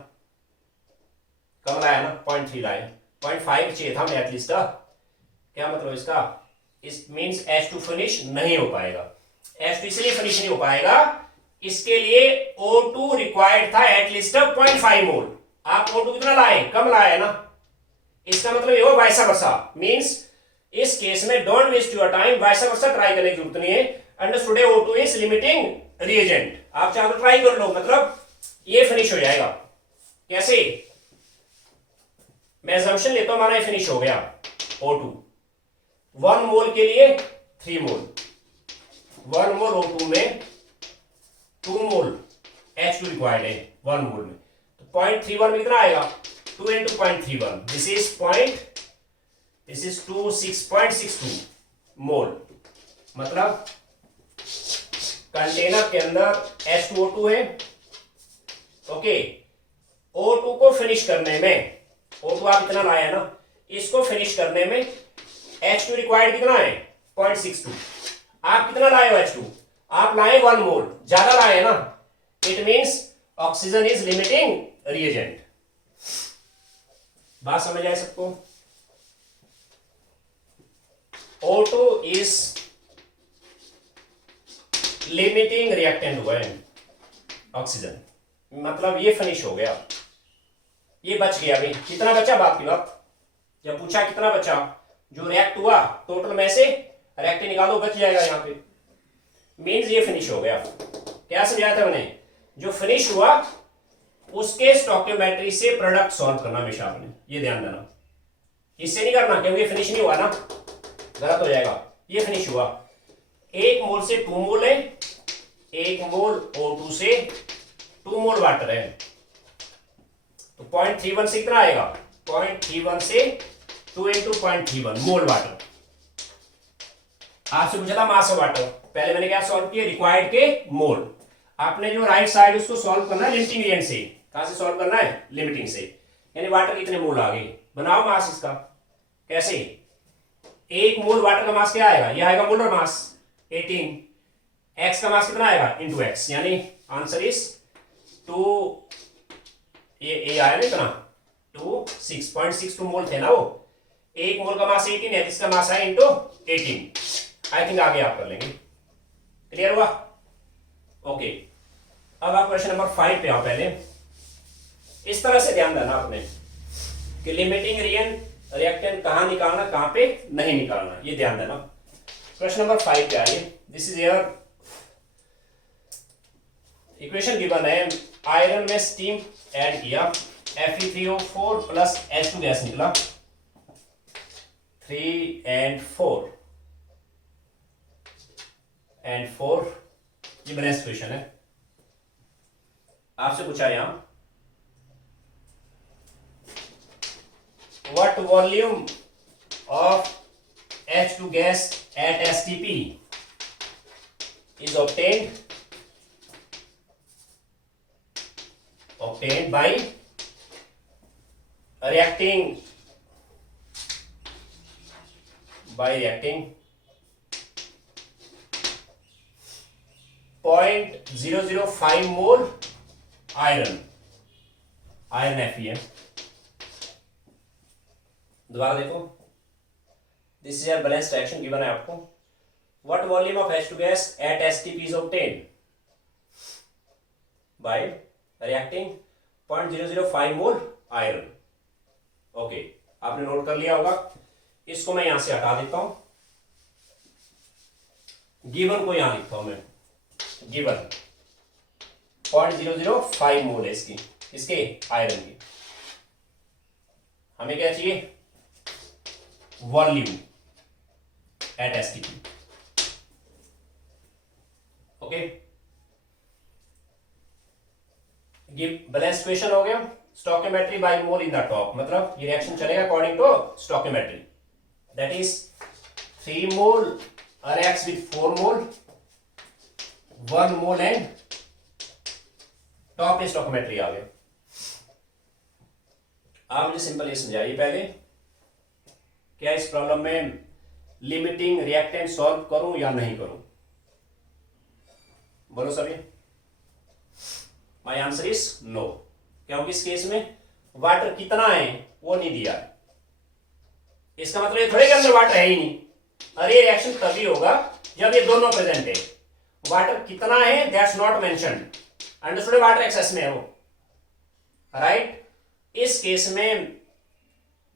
0.3 लाए, 0.5 चाहिए था हमें एटलीस्ट। क्या मतलब इसका, इस मींस H2 फिनिश नहीं हो पाएगा। H2 इसलिए फिनिश नहीं हो पाएगा, इसके लिए O2 रिक्वायर्ड था एटलीस्ट 0.5 मोल। आप O2 कितना लाए, कम लाए ना, इसका मतलब ये हो वाइसा वर्सा, मींस इस केस में don't waste your time, vice versa try करने की जरूरत नहीं है। Understood, O2 is limiting reagent, आप चाहो तो ट्राई कर लो, मतलब ये फिनिश हो जाएगा। कैसे, मैं assumption लेता हूं, माना ये फिनिश हो गया O2, 1 मोल के लिए 3 मोल, 1 मोल O2 में 2 मोल H2 रिक्वायर्ड है 1 मोल में, तो 0.31 में कितना आएगा, 2 into 0.31, दिस इज 26.62 मोल। मतलब कंटेनर के अंदर H2O2 है, ओके। O2 को फिनिश करने में, O2 आप इतना लाया ना, इसको फिनिश करने में H2 रिक्वायर्ड कितना है, 0.62। आप कितना लाए हो H2, आप लाए 1 मोल, ज्यादा लाए ना, it means oxygen is limiting reagent. बात समझ आए सबको, O2 इज लिमिटिंग रिएक्टेंट हुआ है ऑक्सीजन, मतलब ये फिनिश हो गया, ये बच गया। अभी कितना बचा, बात की बात, जब पूछा कितना बचा, जो रिएक्ट हुआ टोटल में से रिएक्ट निकालो, बच जाएगा यहां पे, मींस ये फिनिश हो गया। क्या समझाया था मैंने, जो फिनिश हुआ उसके स्टोइकियोमेट्री से प्रोडक्ट सॉल्व करना हमेशा आपने, ये ध्यान देना, इससे नहीं करना क्योंकि फिनिश नहीं हुआ ना, गलत हो जाएगा। ये फिनिश हुआ, 1 मोल से 2 मोल है, 1 मोल O2 से 2 मोल वाटर है, तो 0.31 से कितना आएगा, 0.31 से 2 इंटू 0.31 मोल वाटर। आपसे पूछा था मास ऑफ वाटर, पहले मैंने क्या सॉल्व किया, रिक्वायर्ड के मोल। आपने जो राइट साइड उसको सॉल्व करना है लिमिटिंग रेंज से। कहां से सॉल्व करना है, लिमिटिंग से, यानी वाटर कितने मोल आ गए, बनाओ मास इसका। कैसे, एक मोल वाटर का मास क्या आएगा, यह आएगा मोलर मास 18, एक्स का मास कितना आएगा इंटू एक्स, यानी आंसर इज 2, ये आया ना इतना 6.62 मोल थे ना वो, एक मोल का मास 18 है, इसका मास है इंटू 18। आई थिंक आगे आप कर लेंगे, क्लियर हुआ, ओके। अब आप क्वेश्चन नंबर 5 पे आओ। पहले इस तरह से ध्यान देना आपने कि लिमिटिंग रिएक्टेंट कहां निकालना, कहां पे नहीं निकालना, ये ध्यान देना। क्वेश्चन नंबर 5 पे आइए। This is your equation given है, आयरन में स्टीम ऐड किया, Fe3O4 प्लस H2 गैस निकला, 3 and 4 ये बैलेंस इक्वेशन है। आपसे पूछा यहां what volume of H2 gas at STP is obtained by reacting 0.005 mole iron Fe है। दोबारा देखो, this is a balanced reaction given है आपको, what volume of H2 gas at STP is obtained by reacting 0.005 mole iron. Okay, आपने note कर लिया होगा, इसको मैं यहां से हटा देता हूं, गिवन को यहां लिखता हूं मैं, गिवन 0.005 मोल है इसकी, इसके आयरन की। हमें क्या चाहिए, volume at STP। Okay, balance equation हो गया, stoichiometry by mole in the top, मतलब ये रिएक्शन चलेगा according to stoichiometry, that is 3 mole RX with 4 mole, 1 mole and top stoichiometry आ गया। आप मुझे सिंपल ये समझाइए पहले, क्या इस प्रॉब्लम में लिमिटिंग रिएक्टेंट सॉल्व करूं या नहीं करूं, बोलो सभी। माय आंसर इज नो, क्योंकि इस केस में वाटर कितना है वो नहीं दिया है, इसका मतलब ये थोड़े के अंदर वाटर है ही नहीं। अरे रिएक्शन तभी होगा जब ये दोनों प्रेजेंट है, वाटर कितना है that's not mentioned, understood, water excess में है वो, राइट। इस केस में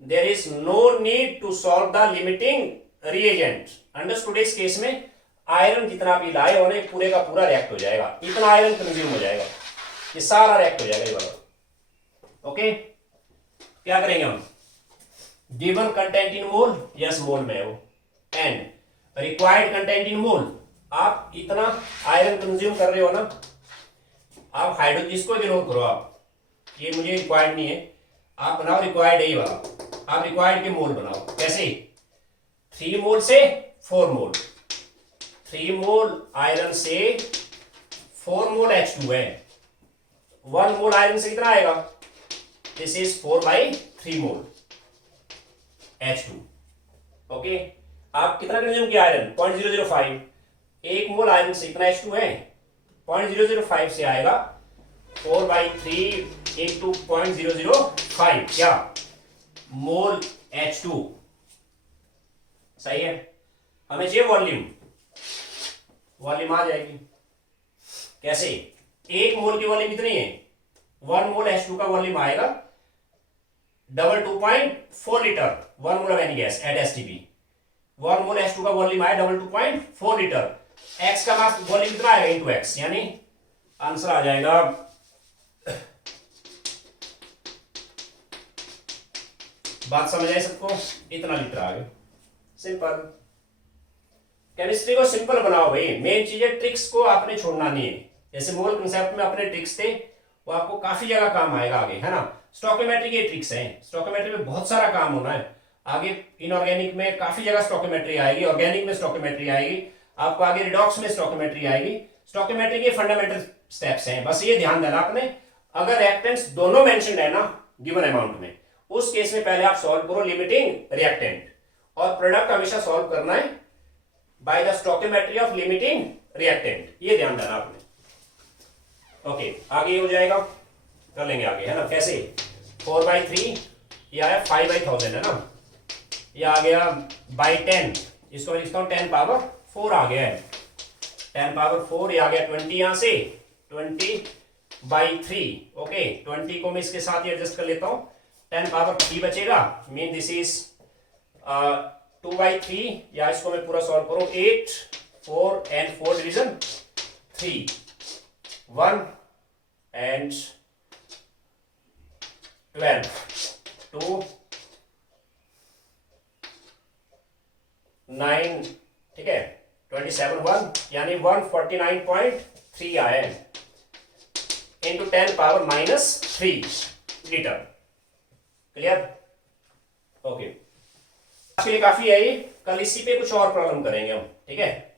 there is no need to solve the limiting reagent, understood. इस केस में आयरन जितना भी लाए होने पूरे का पूरा रिएक्ट हो जाएगा, इतना आयरन कंज्यूम हो जाएगा, ये सारा रिएक्ट हो जाएगा ये वाला। ओके, क्या करेंगे हम, given content in mole, yes mole में है वो, and required content in mole, आप इतना आयरन कंज्यूम कर रहे हो ना, आप हाइड्रोजन इसको भी नोट करो, आप ये मुझे रिक्वायर्ड नहीं है, आप बनाओ रिक्वायर्ड यही वाला, आप रिक्वायर्ड के मोल बनाओ। कैसे, 3 मोल से 4 मोल, 3 मोल आयरन से 4 मोल H2 है, 1 मोल आयरन से कितना आएगा, this is 4/3 mole H2। Okay, आप कितना कंज्यूम किया आयरन, 0.005, 1 मोल आयरन से कितना H2 है, 0.005 से आएगा 4/3 इंटू 0.005 क्या मोल H2, सही है। हमें चाहिए वॉल्यूम, वॉल्यूम आ जाएगी कैसे, 1 मोल की वॉल्यूम कितनी है, 1 मोल H2 का वॉल्यूम आएगा 2.4 litre, 1 mole of any gas at STP, 1 mole H2 का वॉल्यूम आया 2.4 लीटर, X का मास वॉल्यूम कितना आएगा इंटू X, यानी आंसर आ जाएगा बात समझ आई सबको, इतना लीटर आ गया, सिंपल। केमिस्ट्री को सिंपल बनाओ भाई, मेन चीज है ट्रिक्स को आपने छोड़ना नहीं है, जैसे मोल कंसेप्ट में अपने ट्रिक्स थे वो आपको काफी जगह काम आएगा आगे, है ना। स्टोइकियोमेट्री के ट्रिक्स हैं, स्टोइकियोमेट्री में बहुत सारा काम होना है, आगे इनऑर्गेनिक में काफी जगह स्टोकियोमेट्री आएगी, ऑर्गेनिक में स्टोकियोमेट्री आएगी, आपको आगे रिडॉक्स में स्टोकियोमेट्री आएगी। स्टोकियोमेट्री के फंडामेंटल स्टेप्स हैं, बस ये ध्यान देना आपने। अगर रिएक्टेंट्स दोनों मेंशन्ड है ना गिवन अमाउंट में, उस केस में पहले आप सॉल्व करो लिमिटिंग रिएक्टेंट, और प्रोडक्ट हमेशा सॉल्व करना है by the stoichiometry of limiting reactant, ये ध्यान देना आपने। ओके, आगे हो जाएगा, कर लेंगे आगे, है ना। कैसे 4/3 या 5/1000 है ना, ये आ गया बाई 10, इसको मैं लिखता हूँ 10 पावर 4 आ गया है, 10 पावर 4, ये आ गया 20, यहां से 20/3। ओके, 20 को मैं इसके साथ ही एडजस्ट कर लेता हूँ, 10 पावर 3 बचेगा, मीन दिस इज 2/3, या इसको मैं पूरा सॉल्व करूँ, 8, 4 एंड 4 डिवीजन 3, 1 एंड 12, 2, 9, ठीक है, 27, 1, यानी 149.3 आया है, into 10 power -3 litre. Clear? Okay, आज के लिए काफी है ये, कल इसी पे कुछ और प्रॉब्लम करेंगे हम, ठीक है।